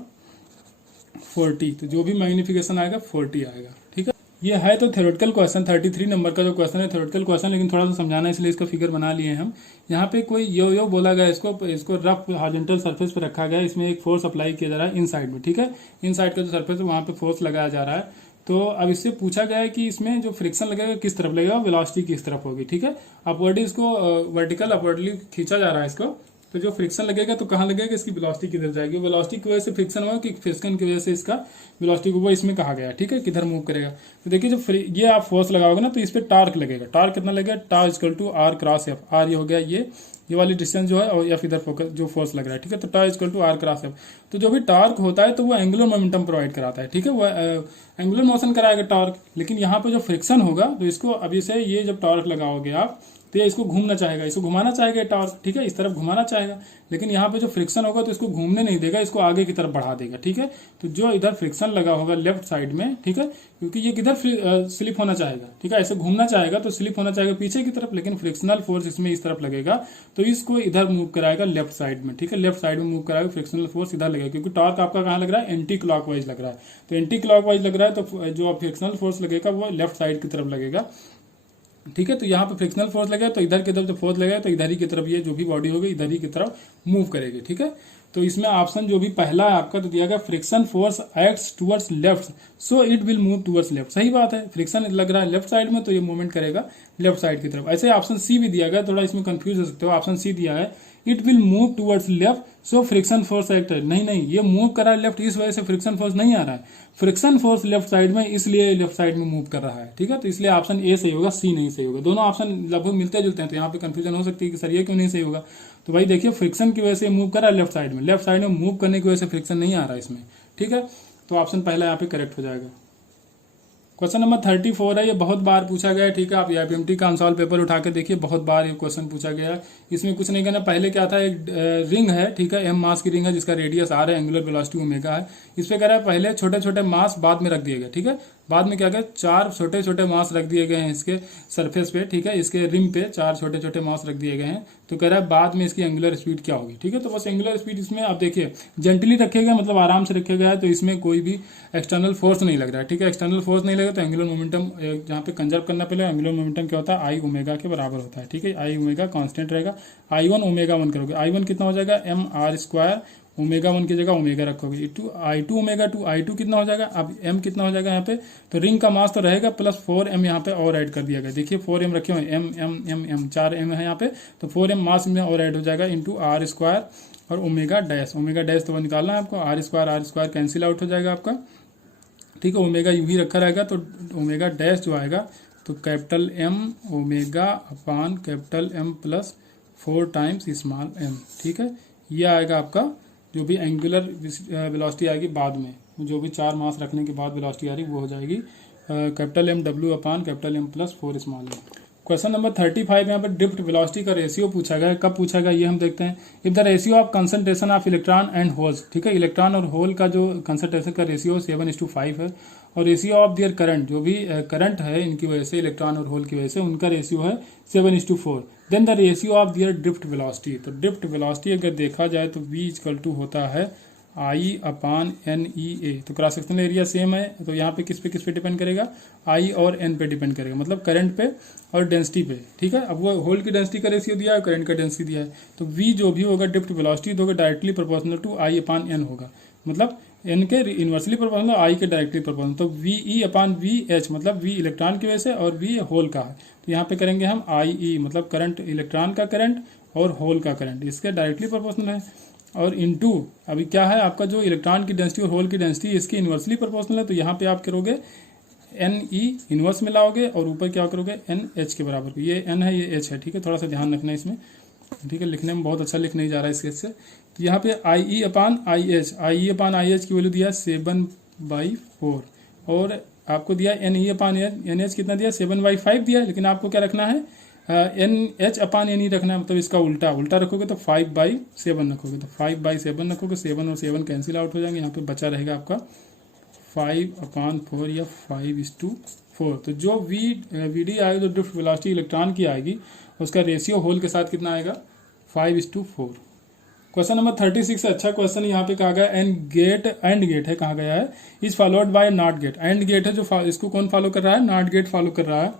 40। तो जो भी मैग्निफिकेशन आएगा 40 आएगा, ठीक है। ये है तो थ्योरेटिकल क्वेश्चन 33 नंबर का जो क्वेश्चन है थ्योरेटिकल क्वेश्चन, लेकिन थोड़ा सा समझाना इसलिए इसका फिगर बना लिए हम। यहाँ पे कोई यो बोला गया, इसको रफ हॉरिजॉन्टल सरफेस पे रखा गया, इसमें एक फोर्स अप्लाई किया जा रहा है इन साइड में, ठीक है। इन साइड का जो सरफेस है वहाँ पे फोर्स लगाया जा रहा है। तो अब इससे पूछा गया है कि इसमें जो फ्रिक्शन लगेगा किस तरफ लगेगा, वेलोसिटी किस तरफ होगी, ठीक है। अपवर्डली इसको वर्टिकल अपवर्डली खींचा जा रहा है इसको, तो जो फ्रिक्शन लगेगा तो कहाँ लगेगा, इसकी वेलोसिटी किधर जाएगी, वेलोसिटी की वजह से फ्रिक्शन होगा कि फ्रिक्शन की वजह से इसका वेलोसिटी को वो इसमें कहा गया है, ठीक है, किधर मूव करेगा। तो देखिए जो ये आप फोर्स लगाओगे ना तो इस पर टार्क लगेगा, टार्क कितना लगेगा torque equal to R cross F. R ये हो गया ये वाली डिस्टेंस जो है और एफ इधर फोकस जो फोर्स लग रहा है, ठीक है। तो torque equal to R cross F. तो जो भी टार्क होता है तो वो एंगुलर मोमेंटम प्रोवाइड कराता है, ठीक है। वो एंगुलर मोशन कराएगा टार्क, लेकिन यहाँ पे जो फ्रिक्शन होगा तो इसको अभी से ये जब टार्क लगाओगे आप तो ये इसको घूमना चाहेगा, इसको घुमाना चाहेगा टार्क, ठीक है, इस तरफ घुमाना चाहेगा, लेकिन यहाँ पे जो फ्रिक्शन होगा तो इसको घूमने नहीं देगा, इसको आगे की तरफ बढ़ा देगा, ठीक है। तो जो इधर फ्रिक्शन लगा होगा लेफ्ट साइड में, ठीक है, क्योंकि ये किधर स्लिप होना चाहेगा, ठीक है, ऐसे घूमना चाहेगा तो स्लिप होना चाहेगा पीछे की तरफ, लेकिन फ्रिक्शनल फोर्स इसमें इस तरफ लगेगा तो इसको इधर मूव कराएगा लेफ्ट साइड में, ठीक है, लेफ्ट साइड में मूव कराएगा, फ्रिक्शनल फोर्स इधर लगेगा, क्योंकि टॉर्क आपका कहाँ लग रहा है एंटी क्लॉकवाइज लग रहा है। तो एंटी क्लॉकवाइज लग रहा है तो जो फ्रिक्शनल फोर्स लगेगा वो लेफ्ट साइड की तरफ लगेगा, ठीक है। तो यहाँ पे फ्रिक्शनल फोर्स लगेगा तो इधर की तरफ जब फोर्स लगेगा तो इधर ही की तरफ ये जो भी बॉडी होगी इधर ही की तरफ मूव करेगी, ठीक है। तो इसमें ऑप्शन जो भी पहला है आपका तो दिया गया friction force acts towards left so it will move towards left. सही बात है, फ्रिक्शन लग रहा है लेफ्ट साइड में तो ये मूवमेंट करेगा लेफ्ट साइड की तरफ। ऐसे ऑप्शन सी भी दिया गया, थोड़ा इसमें कंफ्यूज हो सकते हो। ऑप्शन सी दिया है it will move towards left so friction force act है। नहीं नहीं, ये मूव कर रहा है लेफ्ट, इस वजह से फ्रिक्शन फोर्स नहीं आ रहा है। फ्रिक्शन फोर्स लेफ्ट साइड में इसलिए लेफ्ट साइड में मूव कर रहा है, ठीक है। तो इसलिए ऑप्शन ए सही होगा, सी नहीं सही होगा। दोनों ऑप्शन लगभग मिलते जुलते हैं, तो यहाँ पे कंफ्यूजन हो सकती है कि सर ये क्यों नहीं सही होगा। तो भाई देखिए, फ्रिक्शन की वजह से मूव कर रहा है लेफ्ट साइड में, लेफ्ट साइड में मूव करने की वजह से फ्रिक्शन नहीं आ रहा है इसमें, ठीक है। तो ऑप्शन पहला यहाँ पे करेक्ट हो जाएगा। क्वेश्चन नंबर 34 है, ये बहुत बार पूछा गया है, ठीक है। आप IPMT का अनसॉल्व पेपर उठा के देखिए, बहुत बार ये क्वेश्चन पूछा गया है। इसमें कुछ नहीं करना, पहले क्या था, एक रिंग है, ठीक है, m मास की रिंग है जिसका रेडियस r है, एंगुलर वेलोसिटी ओमेगा है। इस पे कह रहा है पहले छोटे छोटे मास बाद में रख दिए गए, ठीक है। बाद में क्या गया, 4 छोटे छोटे मास रख दिए गए हैं इसके सरफेस पे, ठीक है, इसके रिम पे 4 छोटे छोटे मास रख दिए गए हैं। तो कह रहा है बाद में इसकी एंगुलर स्पीड क्या होगी, ठीक है। तो बस एंगुलर स्पीड इसमें आप देखिए जेंटली रखे गए, मतलब आराम से रखे गया है, तो इसमें कोई भी एक्सटर्नल फोर्स नहीं लग रहा है, ठीक है। एक्सटर्नल फोर्स नहीं लगेगा तो एंगुलर मोमेंटम जहाँ पे कंजर्व करना पड़ेगा। एंगुलर मोमेंटम क्या होता है, आई ओमेगा के बराबर होता है, ठीक है। आई ओमेगा कांस्टेंट रहेगा, I1 ओमेगा 1 करोगे, I1 कितना हो जाएगा mr², ओमेगा 1 की जगह ओमेगा रखोगे, I2 ओमेगा 2, I2 कितना हो जाएगा, अब m कितना हो जाएगा यहाँ पे, तो रिंग का मास तो रहेगा प्लस 4m यहाँ पे और ऐड कर दिया गया। देखिए 4m रखे हुए, m 4m है यहाँ पे, तो 4m मास में और ऐड हो जाएगा इंटू r² और ओमेगा डैश तो निकालना है आपको, r² कैंसिल आउट हो जाएगा आपका, ठीक है। ओमेगा यू ही रखा रहेगा, तो ओमेगा डैश जो आएगा तो capital M omega upon capital M plus 4 times small m, ठीक है। ये आएगा आपका जो भी एंगुलर वेलोसिटी आएगी बाद में, जो भी 4 मास रखने के बाद वेलोसिटी आ रही वो हो जाएगी capital M W upon capital M plus 4 small m। Question number 35 यहाँ पे ड्रिफ्ट वेलोसिटी का रेशियो पूछा गया है। कब पूछा गया ये हम देखते हैं। If the ratio of concentration of electron and holes, ठीक है, इलेक्ट्रॉन और होल का जो कंसंट्रेशन का रेशियो 7:5 है, और रेशियो ऑफ दियर करंट, जो भी करंट है इनकी वजह से, इलेक्ट्रॉन और होल की वजह से, उनका रेशियो है 7:4। Then the ratio of their drift velocity, तो ड्रिफ्ट वेलोसिटी अगर देखा जाए तो V होता है I अपान NEA। तो क्रॉस सेक्शनल एरिया सेम है, तो यहाँ पे किस पे डिपेंड करेगा, I और N पे डिपेंड करेगा, मतलब करंट पे और डेंसिटी पे, ठीक है। अब वो होल की डेंसिटी का रेशियो दिया है, करंट का डेंसिटी दिया है, तो V जो भी होगा ड्रिफ्ट वेलोसिटी तो directly proportional to I upon N होगा, मतलब N के इन्वर्सली प्रोपोर्शनल, I के डायरेक्टली प्रोपोर्शनल। तो VE अपान VH, मतलब V इलेक्ट्रॉन की वजह से और V होल का है, तो यहाँ पे करेंगे हम IE, मतलब करंट, इलेक्ट्रॉन का करंट और होल का करंट, इसके डायरेक्टली प्रोपोर्शनल है। और इनटू अभी क्या है आपका, जो इलेक्ट्रॉन की डेंसिटी और होल की डेंसिटी इसकी इन्वर्सली प्रोपोर्शनल है, तो यहाँ पे आप करोगे NE इन्वर्स में लाओगे और ऊपर क्या करोगे NH के बराबर, ये N है ये H है, ठीक है। थोड़ा सा ध्यान रखना इसमें, ठीक है, लिखने में बहुत अच्छा लिख नहीं जा रहा है इसके से। तो यहाँ पे IE अपान IH की वैल्यू दिया 7/4, और आपको दिया NE अपान NH कितना दिया 7/5 दिया, लेकिन आपको क्या रखना है NH अपान NE रखना है, मतलब इसका उल्टा रखोगे तो 5/7 रखोगे, तो 5/7 रखोगे, 7 और 7 कैंसिल आउट हो जाएंगे, यहाँ पे बचा रहेगा आपका 5/4 या 5:4। तो जो VD आएगा, जो ड्रिफ्ट वेलोसिटी इलेक्ट्रॉन की आएगी, उसका रेशियो होल के साथ कितना आएगा 5:4। क्वेश्चन नंबर 36 है, अच्छा क्वेश्चन यहाँ पे कहा गया एंड गेट है, कहा गया है is followed by NOT gate. AND gate है जो इसको कौन फॉलो कर रहा है, नॉट गेट फॉलो कर रहा है,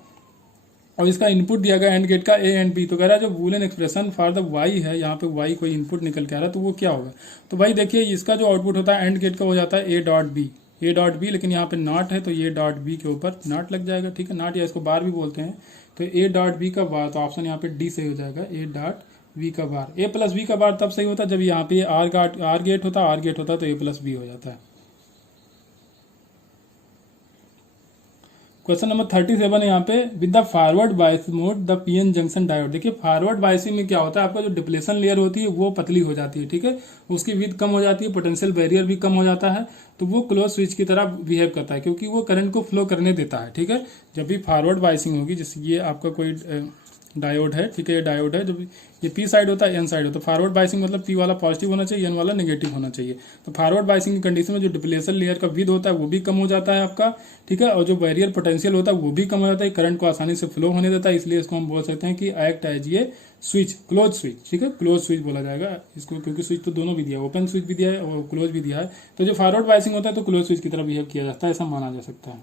और इसका इनपुट दिया गया एंड गेट का A एंड B। तो कह रहा है जो Boolean expression for the Y है, यहाँ पे Y कोई इनपुट निकल के आ रहा है, तो वो क्या होगा। तो भाई देखिए इसका जो आउटपुट होता है एंड गेट का हो जाता है A डॉट बी, लेकिन यहाँ पे नॉट है तो ये डॉट बी के ऊपर नॉट लग जाएगा, ठीक है, नॉट या इसको बार भी बोलते हैं। तो A डॉट बी का बार, तो ऑप्शन यहाँ पे डी सही हो जाएगा, A डॉट बी का बार। A प्लस बी का बार तब सही होता है जब यहाँ पे आर गेट होता तो A प्लस बी हो जाता है। क्वेश्चन नंबर 37 है यहाँ पे, with the forward bias mode the PN junction diode. देखिए फॉरवर्ड बायसिंग में क्या होता है, आपका जो डिप्लेशन लेयर होती है वो पतली हो जाती है, ठीक है, उसकी विड्थ कम हो जाती है, पोटेंशियल बैरियर भी कम हो जाता है, तो वो क्लोज स्विच की तरह बिहेव करता है, क्योंकि वो करंट को फ्लो करने देता है, ठीक है। जब भी फॉरवर्ड बायसिंग होगी, जैसे ये आपका कोई डायोड है, ठीक है, ये डायोड है, जब ये पी साइड होता है एन साइड होता है, फॉरवर्ड बायसिंग मतलब पी वाला पॉजिटिव होना चाहिए, एन वाला नेगेटिव होना चाहिए। तो फॉरवर्ड बायसिंग की कंडीशन में जो डिप्लेशन लेयर का विड्थ होता है वो भी कम हो जाता है आपका, ठीक है, और जो बैरियर पोटेंशियल होता है वो भी कम हो जाता है, करंट को आसानी से फ्लो होने देता है, इसलिए इसको हम बोल सकते हैं कि एक्ट एज ये स्विच, क्लोज स्विच, ठीक है, क्लोज स्विच बोला जाएगा इसको, क्योंकि स्विच तो दोनों भी दिया है, ओपन स्विच भी दिया है और क्लोज भी दिया है। तो जो फॉरवर्ड बायसिंग होता है तो क्लोज स्विच की तरह बिहेव किया जाता है, ऐसा माना जा सकता है।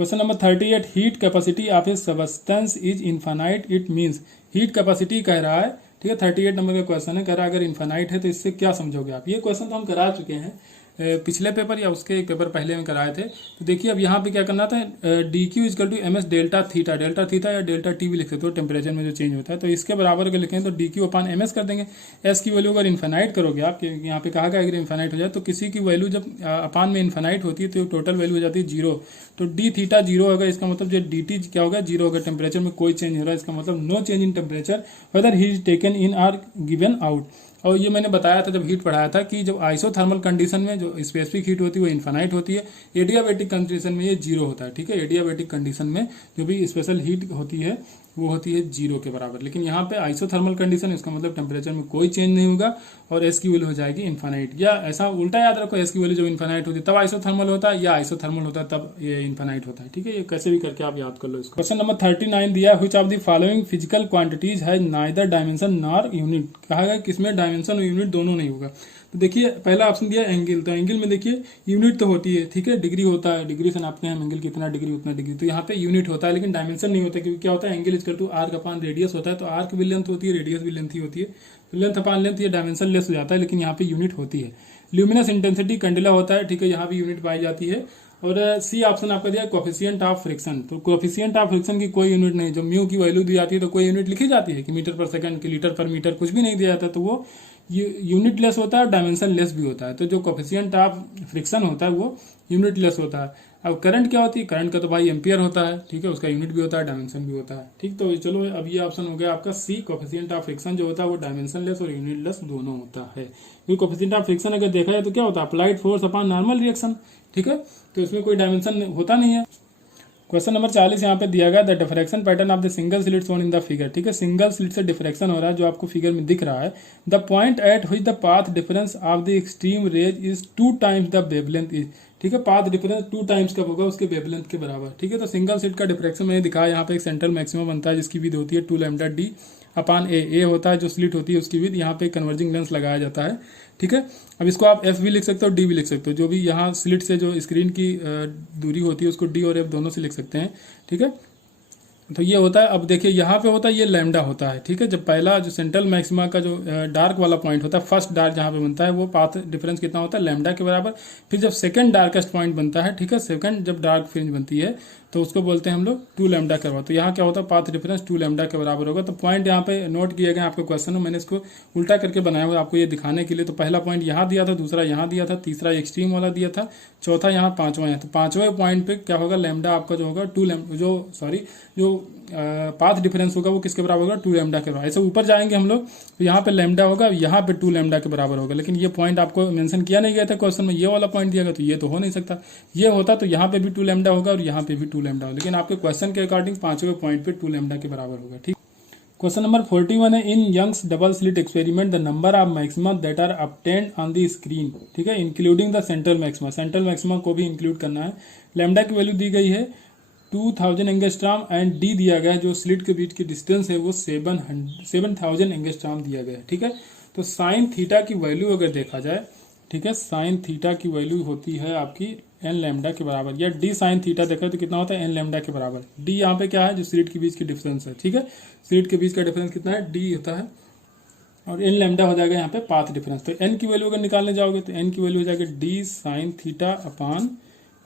Question number 38, heat capacity of A substance is infinite, it means heat capacity कह रहा है, ठीक है। 38 नंबर का क्वेश्चन है, कह रहा है अगर इनफाइनाइट है तो इससे क्या समझोगे आप। ये क्वेश्चन तो हम करा चुके हैं पिछले पेपर या उसके एक पेपर पहले में कराए थे। तो देखिए अब यहाँ पे क्या करना था, D Q equal to M S delta theta, delta theta या डेल्टा टी भी लिख सकते हो, टेम्परेचर में जो चेंज होता है। तो इसके बराबर अगर लिखें तो डी क्यू अपान एम एस कर देंगे। एस की वैल्यू अगर इन्फाइनाइट करोगे आप, यहाँ पे कहा गया अगर इन्फाइनाइट हो जाए तो किसी की वैल्यू जब अपान में इन्फाइनाइट होती है तो टोटल वैल्यू हो जाती है जीरो। तो डी थीटा जीरो होगा, इसका मतलब जो डी टी क्या होगा, जीरो होगा। टेम्परेचर में कोई चेंज हो रहा है, इसका मतलब no change in temperature whether heat is taken in or given out. और ये मैंने बताया था जब हीट पढ़ाया था कि जब आइसोथर्मल कंडीशन में जो स्पेसिफिक हीट होती है वो इन्फाइनाइट होती है, एडियाबेटिक कंडीशन में ये जीरो होता है, ठीक है। एडियाबेटिक कंडीशन में जो भी स्पेशल हीट होती है वो होती है जीरो के बराबर। लेकिन यहाँ पे आइसोथर्मल कंडीशन, इसका मतलब टेम्परेचर में कोई चेंज नहीं होगा और एस की वैल्यू हो जाएगी इन्फाइनाइट। या ऐसा उल्टा याद रखो, एस की वैल्यू जब इन्फाइनाइट होती है तब आइसोथर्मल होता है, या आइसोथर्मल होता है तब ये इन्फाइनाइट होता है, ठीक है। ये कैसे भी करके आप याद कर लो इसको। क्वेश्चन नंबर 39 दिया, which of the following physical quantities है नाइदर डायमेंशन नॉर यूनिट। कहा गया किसमें डायमेंशन और यूनिट दोनों नहीं होगा। तो देखिए पहला ऑप्शन दिया एंगल, तो एंगल में देखिए यूनिट तो होती है, ठीक है। डिग्री होता है, डिग्री से नापते हैं एंगल कितना डिग्री उतना डिग्री, तो यहाँ पे यूनिट होता है लेकिन डायमेंशन नहीं होता, क्योंकि क्या होता है angle equal to arc upon radius होता है। तो आर्क भी लेंथ होती है, रेडियस भी लेंथ ही होती है, तो लेंथ अपान लेंथ ये डायमेंशन लेस हो जाता है, लेकिन यहाँ पे यूनिट होती है। ल्यूमिनस इंटेंसिटी कैंडेला होता है, ठीक है, यहाँ भी यूनिट पाई जाती है। और सी ऑप्शन आपका दिया कोफिशिएंट ऑफ फ्रिक्शन, तो कोफिशिएंट ऑफ फ्रिक्शन की कोई यूनिट नहीं। जब म्यू की वैल्यू दी जाती है तो कोई यूनिट लिखी जाती है कि मीटर पर सेकंड, कि लीटर पर मीटर, कुछ भी नहीं दिया जाता, तो वो यूनिट लेस होता है और डायमेंशन लेस भी होता है। तो जो कोफिशिएंट ऑफ फ्रिक्शन होता है वो यूनिट लेस होता है। अब करंट क्या होती है, करंट का तो भाई एम्पियर होता है, ठीक है, उसका यूनिट भी होता है, डायमेंशन भी होता है, ठीक। तो चलो अब ये ऑप्शन हो गया आपका सी, कोफिशिएंट ऑफ फ्रिक्शन जो होता है वो डायमेंशन लेस और यूनिट लेस दोनों होता है। क्योंकि कोफिशिएंट ऑफ फ्रिक्शन अगर देखा जाए तो क्या होता है, applied force upon normal reaction, ठीक है, तो इसमें कोई डायमेंशन होता नहीं है। क्वेश्चन नंबर 40 यहाँ पे दिया गया, the diffraction pattern of the single slit shown in the figure, ठीक है। सिंगल स्लिट से डिफ्रैक्शन हो रहा है जो आपको फिगर में दिख रहा है। The point at which the path difference of the extreme rays is 2 times the wavelength is, ठीक है। पाथ डिफरेंस 2 टाइम्स कब होगा, उसके वेवलेंथ के बराबर, ठीक है। तो सिंगल स्लिट का डिफ्रैक्शन मैंने दिखाया, यहाँ पे एक सेंट्रल मैक्सिमम बनता है जिसकी विड्थ होती है 2 लैम्डा डी अपान ए होता है जो स्लिट होती है उसकी विड्थ, यहाँ पे कन्वर्जिंग लेंस लगाया जाता है, ठीक है। अब इसको आप एफ भी लिख सकते हो, डी भी लिख सकते हो, जो भी यहाँ स्लिट से जो स्क्रीन की दूरी होती है उसको डी और एफ दोनों से लिख सकते हैं, ठीक है। तो ये होता है, अब देखिए यहाँ पे होता है ये लैम्डा होता है, ठीक है। जब पहला जो सेंट्रल मैक्सिमा का जो डार्क वाला पॉइंट होता है, फर्स्ट डार्क जहाँ पे बनता है वो पाथ डिफरेंस कितना होता है, लैम्डा के बराबर। फिर जब सेकंड डार्केस्ट पॉइंट बनता है, ठीक है, सेकंड जब डार्क फ्रिंज बनती है तो उसको बोलते हैं हम लोग 2 लैम्डा के बराबर। तो यहाँ क्या होता है, पाथ डिफरेंस 2 लैम्डा के बराबर होगा। तो पॉइंट यहाँ पे नोट किया गया आपके क्वेश्चन में, मैंने इसको उल्टा करके बनाया हुआ आपको ये दिखाने के लिए। तो पहला पॉइंट यहाँ दिया था, दूसरा यहाँ दिया था, तीसरा एक्सट्रीम वाला दिया था, चौथा यहाँ, पांचवा यहाँ। तो पांचवें पॉइंट पे क्या होगा, लैम्डा आपका जो होगा 2 लैम्डा, जो पाथ डिफरेंस होगा वो किसके बराबर होगा, 2 लैम्डा के बराबर। ऐसे ऊपर जाएंगे हम लोग तो यहाँ पे लैम्डा होगा, यहाँ पे 2 लैम्डा के बराबर होगा। लेकिन ये पॉइंट आपको मेंशन किया नहीं गया था क्वेश्चन में, ये वाला पॉइंट दिया गया, तो ये तो हो नहीं सकता। ये होता तो यहाँ पे भी 2 लैम्डा होगा और यहाँ पे भी 2 लैम्डा होगा, लेकिन आपके क्वेश्चन के अकॉर्डिंग पांचवें पॉइंट पे 2 लैम्डा के बराबर होगा, ठीक। क्वेश्चन नंबर 41 है, in Young's double slit experiment the number of maxima that are obtained on the screen, ठीक है, including the central maxima, central maxima को भी इंक्लूड करना है। लैम्डा की वैल्यू दी गई है 2000 एंगस्ट्रॉम एंड डी दिया गया है, जो स्लिट के बीच की डिस्टेंस है वो 7000 एंगस्ट्रॉम दिया गया है, ठीक है। तो साइन थीटा की वैल्यू अगर देखा जाए, ठीक है, साइन थीटा की वैल्यू होती है आपकी एन लैम्डा के बराबर, या डी साइन थीटा देखा तो कितना होता है, एन लैम्डा के बराबर। डी यहाँ पे क्या है, जो स्लिट के बीच की डिफरेंस है, ठीक है, स्लिट के बीच का डिफरेंस कितना है, डी होता है, और एन लैम्डा हो जाएगा यहाँ पे पाथ डिफरेंस। तो एन की वैल्यू अगर निकालने जाओगे तो एन की वैल्यू हो जाएगी D sine theta upon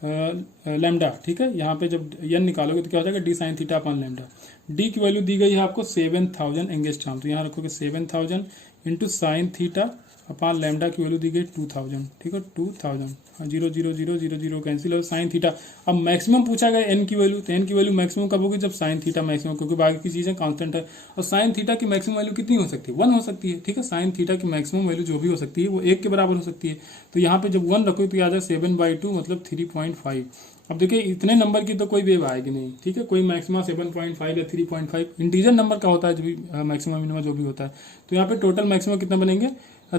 lambda, ठीक है। यहाँ पे जब एन निकालोगे तो क्या हो जाएगा, D sine theta upon lambda. D की वैल्यू दी गई है आपको 7000 एंगस्ट्रॉम, तो यहाँ रखोगे 7000 into sine theta upon lambda की वैल्यू दी गई 2000, ठीक है, 2000, हाँ, 0 कैंसिल हो, साइन थीटा। अब मैक्सिमम पूछा गया एन की वैल्यू, तो एन की वैल्यू मैक्सिमम कब होगी, जब साइन थीटा मैक्सिमम, क्योंकि बाकी की चीजें कांस्टेंट है। और साइन थीटा की मैक्सिमम वैल्यू कितनी हो सकती है, 1 हो सकती है, ठीक है। साइन थीटा की मैक्सिमम वैल्यू जो भी हो सकती है वो 1 के बराबर हो सकती है। तो यहाँ पे जब 1 रखो तो आ जाए 7/2 मतलब 3.5। अब देखिए इतने नंबर की तो कोई वेव आएगी नहीं, ठीक है, कोई मैक्सिमम 7.5 या 3.5 इंटीजर नंबर का होता है, जो भी मैक्सिमम मिनिमम जो भी होता है। तो यहाँ पे टोटल मैक्सिमम कितना बनेंगे,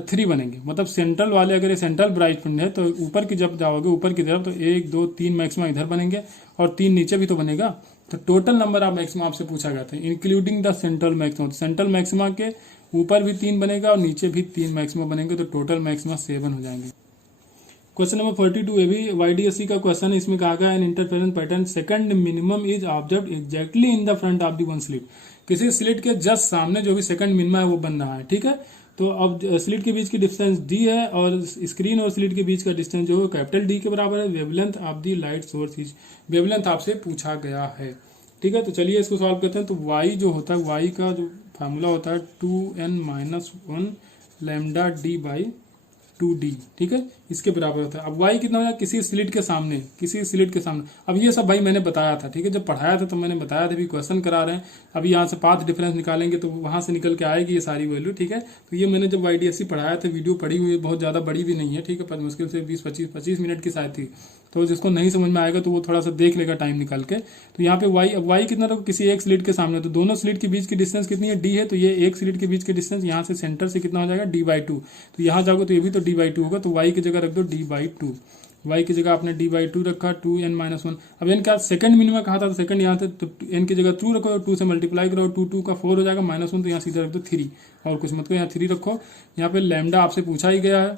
3 बनेंगे। मतलब सेंट्रल वाले अगर ये सेंट्रल ब्राइट फ्रिंज है तो ऊपर की जब जाओगे ऊपर की तरफ तो 1 2 3 मैक्सिमम इधर बनेंगे और 3 नीचे भी तो बनेगा। तो टोटल नंबर ऑफ मैक्सिमम आपसे पूछा गया था including the central maximum. Central maximum के ऊपर भी 3 बनेगा और नीचे भी 3 मैक्सिमम बनेंगे, तो टोटल मैक्सिमम 7 हो जाएंगे। क्वेश्चन नंबर 42 ये भी YDSC का क्वेश्चन है। इसमें कहा गया an interference pattern second minimum is observed exactly in the front of the one slit. किसी स्लिट के जस्ट सामने जो भी सेकंड मिनिमा है वो बन रहा है, ठीक है। तो अब स्लिट के बीच की डिस्टेंस डी है और स्क्रीन और स्लिट के बीच का डिस्टेंस जो है कैपिटल डी के बराबर है। Wavelength of the light source is, wavelength आपसे पूछा गया है, ठीक है। तो चलिए इसको सॉल्व करते हैं। तो y जो होता है, y का जो फार्मूला होता है 2n-1 lambda D by 2d, ठीक है, इसके बराबर होता है। अब y कितना होगा, किसी स्लिट के सामने, किसी स्लिट के सामने। अब ये सब भाई मैंने बताया था, ठीक है, जब पढ़ाया था तो मैंने बताया था, अभी क्वेश्चन करा रहे हैं। अभी यहाँ से पाथ डिफरेंस निकालेंगे तो वहां से निकल के आएगी ये सारी वैल्यू, ठीक है। तो ये मैंने जब YDSC पढ़ाया था, वीडियो पड़ी हुई है, बहुत ज्यादा बड़ी भी नहीं है, ठीक है, पर मुश्किल से 20-25 मिनट की शायद थी। तो जिसको नहीं समझ में आएगा तो वो थोड़ा सा देख लेगा टाइम निकाल के। तो यहाँ पे y, अब y कितना रखो, किसी एक स्लिट के सामने, तो दोनों स्लिट के बीच की डिस्टेंस कितनी है, d है। तो ये एक स्लिट के बीच की डिस्टेंस यहाँ से सेंटर से कितना हो जाएगा, d/2। तो यहाँ जाओगे तो ये भी तो d/2 होगा। तो y की जगह रख दो d/2। y की जगह आपने d/2 रखा, 2n-1। अब n का सेकंड मिनिमम कहा था, तो सेकंड यहाँ से, तो n की जगह 2 रखो, 2 से मल्टीप्लाई करो, 2 का 4 हो जाएगा, -1, तो यहाँ सीधा रख दो 3, और कुछ मत करो, यहाँ 3 रखो। यहाँ पे लैम्डा आपसे पूछा ही गया है,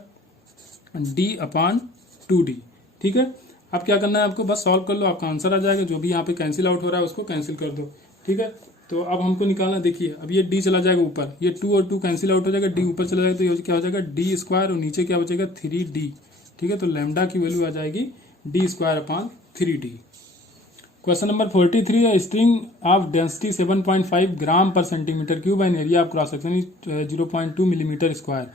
d/2d, ठीक है। अब क्या करना है आपको, बस सॉल्व कर लो, आपका आंसर आ जाएगा। जो भी यहाँ पे कैंसिल आउट हो रहा है उसको कैंसिल कर दो, ठीक है। तो अब हमको निकालना, देखिए अब ये d चला जाएगा ऊपर, ये 2 और 2 कैंसिल आउट हो जाएगा, d ऊपर चला जाएगा, तो ये क्या हो जाएगा d² और नीचे क्या बचेगा 3d, ठीक है। तो लैम्डा की वैल्यू आ जाएगी d²/3d। क्वेश्चन नंबर 43 है, string of density 7.5 gram per centimetre cube and area of cross section 0.2 millimetre square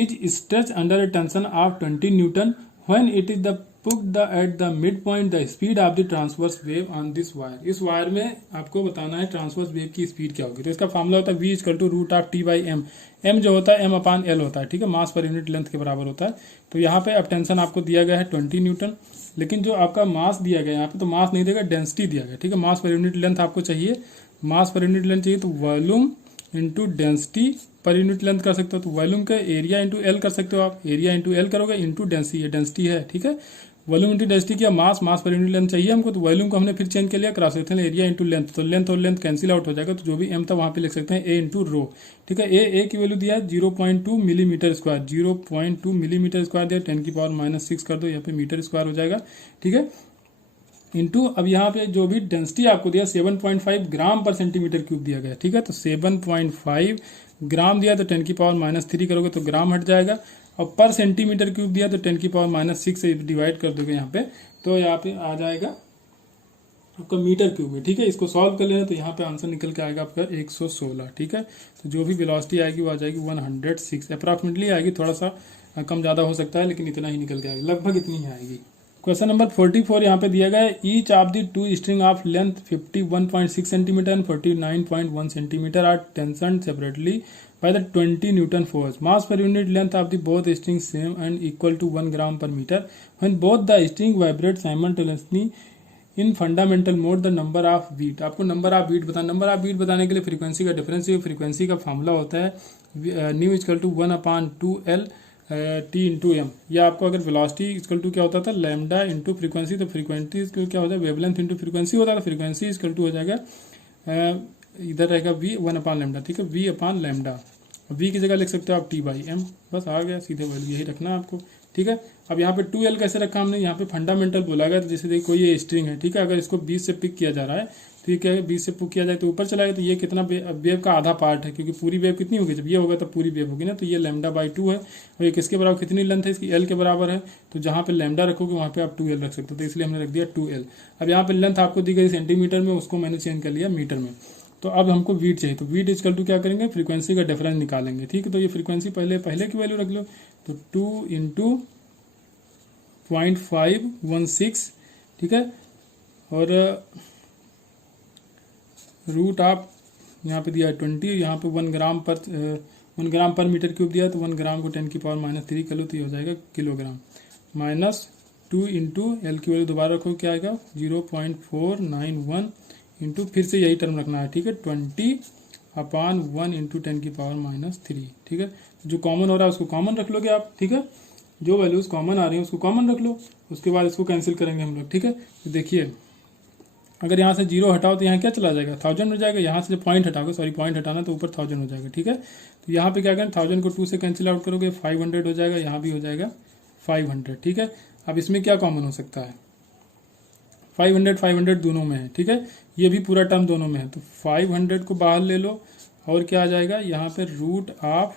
is stretch under a tension of 20 newton when it is the plucked at the mid point the speed of the transverse wave on this wire. इस wire में आपको बताना है transverse wave की speed क्या होगी। तो इसका फार्मूला होता है v=√T/m। m जो होता है m/L होता है, ठीक है, मास पर यूनिट लेंथ के बराबर होता है। तो यहाँ पे अब टेंशन आपको दिया गया है 20 न्यूटन, लेकिन जो आपका मास दिया गया यहाँ पे, तो मास नहीं देगा, डेंसिटी दिया गया, ठीक है। मास पर यूनिट लेंथ आपको चाहिए, मास पर यूनिट लेंथ चाहिए, तो वॉल्यूम इंटू डेंसिटी पर यूनिट लेंथ कर सकते हो। तो वॉल्यूम का एरिया इंटू एल कर सकते हो आप, एरिया इंटू एल करोगे इंटू डेंसिटी, ये डेंसिटी है, ठीक है। वॉल्यूम इंटू डेंसिटी किया, मास पर यूनिट लेंथ चाहिए हमको, तो वॉल्यूम को हमने फिर चेंज कर लिया, cross section area into length, तो लेंथ और लेंथ कैंसिल आउट हो जाएगा। तो जो भी एम था वहां पे लिख सकते हैं ए इंटू रो, ठीक है। ए की वैल्यू दिया है 0.2 मिलीमीटर स्क्वायर, 0.2 मिलीमीटर स्क्वायर दिया, 10⁻⁶ कर दो, यहाँ पे मीटर स्क्वायर हो जाएगा, ठीक है। इंटू अब यहाँ पे जो भी डेंसिटी आपको दिया 7.5 ग्राम पर सेंटीमीटर क्यूब दिया गया, ठीक है। तो 7.5 ग्राम दिया, तो 10⁻³ करोगे तो ग्राम हट जाएगा, और पर सेंटीमीटर क्यूब दिया तो 10⁻⁶ से डिवाइड कर दोगे यहाँ पे, तो यहाँ पे आ जाएगा आपका मीटर क्यूब में, ठीक है। इसको सॉल्व कर लेना, तो यहाँ पे आंसर निकल के आएगा आपका 116, ठीक है। तो जो भी वेलोसिटी आएगी वो आ जाएगी 106 अप्रॉक्सीमेटली आएगी, थोड़ा सा कम ज्यादा हो सकता है, लेकिन इतना ही निकल के आएगी, लगभग इतनी ही आएगी। क्वेश्चन नंबर 44 यहाँ पे दिया गया है, each of the two string of length 51.6 centimetre and 49.1 centimetre are tension separately by the 20 newton force, mass per unit length of the both string same and equal to 1 gram per metre, when both the string vibrate simultaneously in fundamental mode the number of beat. आपको number of beat बताना, number of beat बताने के लिए frequency का difference, frequency का formula होता है nu equal to 1/2L T into M, या आपको अगर वेलोसिटी इक्वल टू क्या होता था लैम्डा इंटू फ्रीक्वेंसी, तो फ्रीक्वेंसी क्या होता है वेवलेंथ इंटू फ्रीक्वेंसी होता है, फ्रीक्वेंसी इक्वल टू हो जाएगा इधर रहेगा v 1/λ, ठीक है, v/λ। v की जगह लिख सकते हो आप T/m, बस आ गया, सीधे वैल्यू यही रखना है आपको, ठीक है। अब यहाँ पे 2L कैसे रखा हमने, यहाँ पे फंडामेंटल बोला गया, तो जैसे देखिए कोई ये स्ट्रिंग है, ठीक है, अगर इसको 20 से पिक किया जा रहा है, तो ये क्या है 20 से पिक किया जाए तो ऊपर चला गया, तो ये कितना वेव का आधा पार्ट है, क्योंकि पूरी वेव कितनी होगी, जब ये होगा तब पूरी वेव होगी ना, तो ये λ/2 है, और ये किसके बराबर, कितनी लेंथ है इसकी, L के बराबर है, तो जहाँ पे लैम्डा रखोगे वहाँ पे आप 2L रख सकते हो, तो इसलिए हमने रख दिया 2L। अब यहाँ पे लेंथ आपको दी गई सेंटीमीटर में, उसको मैंने चेंज कर लिया मीटर में। तो अब हमको वीट चाहिए, तो वीट इक्वल टू क्या करेंगे, फ्रीक्वेंसी का डिफरेंस निकालेंगे, ठीक है। तो ये फ्रीक्वेंसी पहले की वैल्यू रख लो, तो 2 इंटू 0.516, ठीक है, और रूट ऑफ यहाँ पे दिया 20, यहाँ पे 1 ग्राम पर मीटर क्यूब दिया, तो 1 ग्राम को 10⁻³ कर लो, तो ये हो जाएगा किलोग्राम, -2 इंटू एल की वैल्यू दोबारा रखो, क्या आएगा 0.491 इंटू फिर से यही टर्म रखना है, ठीक है, 20/1 इंटू 10⁻³ ठीक है। जो कॉमन हो रहा है उसको कॉमन रख लोगे आप, ठीक है, जो वैल्यूज कॉमन आ रही है उसको कॉमन रख लो, उसके बाद इसको कैंसिल करेंगे हम लोग, ठीक है। तो देखिए अगर यहाँ से 0 हटाओ तो यहाँ क्या चला जाएगा 1000 हो जाएगा, यहाँ से पॉइंट हटाओगे, सॉरी पॉइंट हटाना, तो ऊपर 1000 हो जाएगा, ठीक है। तो यहाँ पे क्या करें 1000 को 2 से कैंसिल आउट करोगे 500 हो जाएगा, यहाँ भी हो जाएगा 500, ठीक है। अब इसमें क्या कॉमन हो सकता है, 500 दोनों में है, ठीक है, ये भी पूरा टर्म दोनों में है, तो 500 को बाहर ले लो और क्या आ जाएगा यहाँ पे रूट ऑफ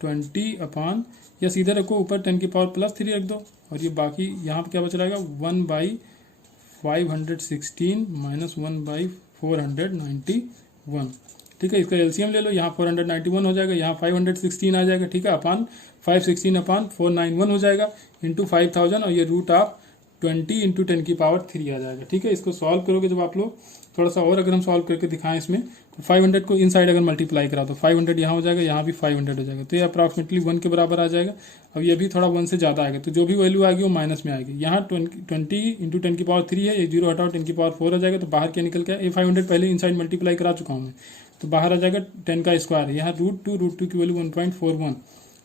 20 अपॉन, या सीधे रखो ऊपर 10 की पावर प्लस 3 रख दो, और ये बाकी यहाँ पे क्या बच रहेगा 1/516 माइनस 1/491, ठीक है। इसका एलसीएम ले लो, यहाँ 491 हो जाएगा, यहाँ 516 आ जाएगा, ठीक है, अपॉन 516 अपॉन 491 हो जाएगा इंटू 5000, और ये रूट ऑफ 20 इंटू 10 की पावर 3 आ जाएगा, ठीक है। इसको सॉल्व करोगे जब आप लोग, थोड़ा सा और अगर हम सॉल्व करके दिखाएं इसमें, तो 500 को इनसाइड अगर मल्टीप्लाई करा तो 500 यहाँ हो जाएगा, यहाँ भी 500 हो जाएगा, तो ये अप्रॉक्सीमेटली 1 के बराबर आ जाएगा। अब ये भी थोड़ा 1 से ज़्यादा आएगा, तो जो भी वैल्यू आएगी वो माइनस में आएगी। यहाँ 20 इंटू 10 की पावर 3 है, ये 0 हटाओ 10 की पावर 4 आ जाएगा, तो बाहर क्या निकल के ये 500 पहले इनसाइड मल्टीप्लाई करा चुका हूँ मैं, तो बाहर आ जाएगा 10 का स्क्वायर, यहाँ √2 की वैल्यू 1.41,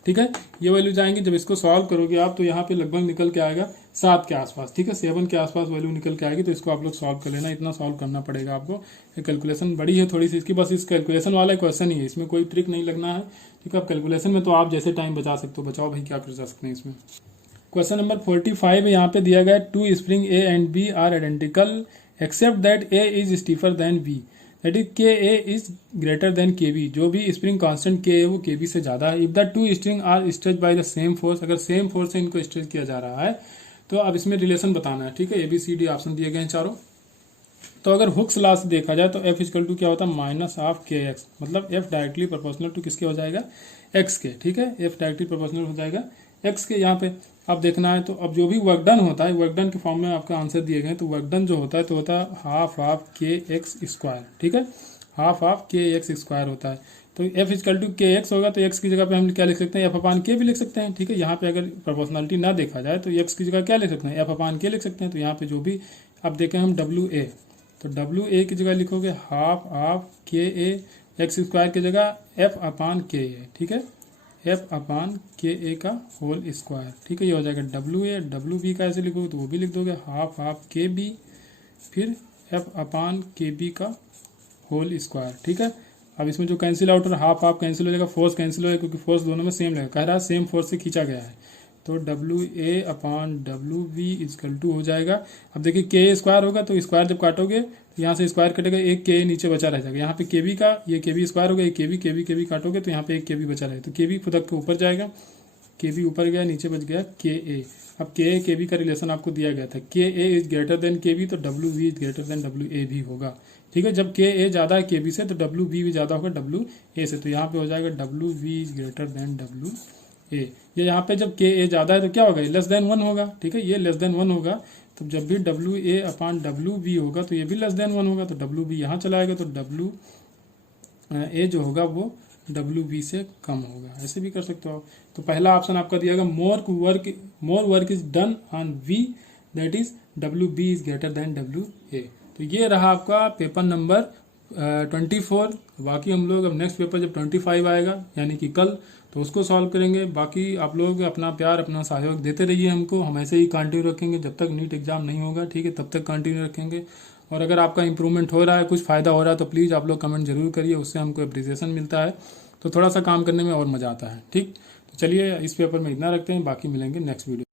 ठीक है। ये वैल्यू जाएंगे, जब इसको सॉल्व करोगे आप तो यहाँ पे लगभग निकल के आएगा 7 के आसपास, ठीक है, 7 के आसपास वैल्यू निकल के आएगी। तो इसको आप लोग सॉल्व कर लेना, इतना सॉल्व करना पड़ेगा आपको। ये कैलकुलेशन बड़ी है थोड़ी सी इसकी, बस इस कैलकुलेशन वाला क्वेश्चन ही है, इसमें कोई ट्रिक नहीं लगना है, ठीक है। अब कैलकुलेशन में तो आप जैसे टाइम बचा सकते हो, बचाओ भाई, क्या कर सकते हैं इसमें। क्वेश्चन नंबर 45 यहाँ पे दिया गया 2 spring A and B are identical except that A is stiffer than B, that is K A is greater than K B. जो भी स्प्रिंग कांस्टेंट के है वो के बी से ज्यादा है। If the 2 spring are stretch by the same force, अगर सेम फोर्स से इनको स्ट्रेच किया जा रहा है तो अब इसमें रिलेशन बताना है, ठीक है। ABCD ऑप्शन दिए गए हैं चारों। तो अगर हुक्स लॉ से देखा जाए तो F इक्वल टू क्या होता है माइनस ऑफ के एक्स, मतलब F डायरेक्टली प्रोपोर्शनल टू किसके हो जाएगा, x के, ठीक है। F डायरेक्टली प्रोपोर्शनल हो जाएगा x के। यहाँ पे अब देखना है, तो अब जो भी वर्क डन होता है, वर्क डन के फॉर्म में आपका आंसर दिए गए, तो वर्क डन जो होता है तो होता है हाफ ऑफ के एक्स स्क्वायर, ठीक है, हाफ ऑफ के एक्स स्क्वायर होता है। तो F इक्वल टू के एक्स होगा, तो x की जगह पे हम क्या लिख सकते हैं, F अपान के भी लिख सकते हैं, ठीक है। यहाँ पे अगर प्रोपोर्शनलिटी ना देखा जाए तो x की जगह क्या लिख सकते हैं, F अपान के लिख सकते हैं। तो यहाँ पे जो भी अब देखें हम WA, तो WA की जगह लिखोगे हाफ ऑफ के ए एक्स स्क्वायर की जगह F अपान के ए, ठीक है, F अपान के ए का होल स्क्वायर, ठीक है। ये हो जाएगा WA। WB का ऐसे लिखोगे तो वो भी लिख दोगे हाफ ऑफ के बी, फिर F अपान के बी का होल स्क्वायर, ठीक है। अब इसमें जो कैंसिल आउट और हाफ हाफ कैंसिल हो जाएगा, फोर्स कैंसिल हो जाएगा, क्योंकि फोर्स दोनों में सेम लगेगा, कह रहा है सेम फोर्स से खींचा गया है। तो WA upon WB equal to हो जाएगा, अब देखिए के स्क्वायर होगा, तो स्क्वायर जब काटोगे तो यहाँ से स्क्वायर कटेगा, एक के नीचे बचा रह जाएगा। यहाँ पे केबी का ये केबी स्क्वायर होगा, एक केबी काटोगे तो यहाँ पे एक केबी बचा रहेगा, तो केबी फुदक के ऊपर जाएगा, केबी ऊपर गया, नीचे बच गया के। अब के का रिलेशन आपको दिया गया था, के A is greater than K B, तो WB is greater then WA भी होगा, ठीक है। जब के ए ज्यादा है के बी से तो WB भी ज्यादा होगा WA से, तो यहाँ पे हो जाएगा WB is greater then WA। ये यहाँ पे जब के ए ज्यादा है तो क्या होगा, लेस देन 1 होगा, ठीक है, ये लेस देन 1 होगा। तो जब भी WA अपान WB होगा तो ये भी लेस देन 1 होगा, तो WB यहाँ चला आएगा, तो WA जो होगा वो WB से कम होगा, ऐसे भी कर सकते हो आप। तो पहला ऑप्शन आपका दिया गया more work is done on V, that is WB is greater then WA। तो ये रहा आपका पेपर नंबर 24। बाकी हम लोग अब नेक्स्ट पेपर जब 25 आएगा यानी कि कल, तो उसको सॉल्व करेंगे। बाकी आप लोग अपना प्यार अपना सहयोग देते रहिए हमको, हम ऐसे ही कंटिन्यू रखेंगे जब तक नीट एग्जाम नहीं होगा, ठीक है, तब तक कंटिन्यू रखेंगे। और अगर आपका इंप्रूवमेंट हो रहा है, कुछ फायदा हो रहा है, तो प्लीज़ आप लोग कमेंट जरूर करिए, उससे हमको अप्रिसिएशन मिलता है, तो थोड़ा सा काम करने में और मजा आता है, ठीक। तो चलिए इस पेपर में इतना रखते हैं, बाकी मिलेंगे नेक्स्ट वीडियो।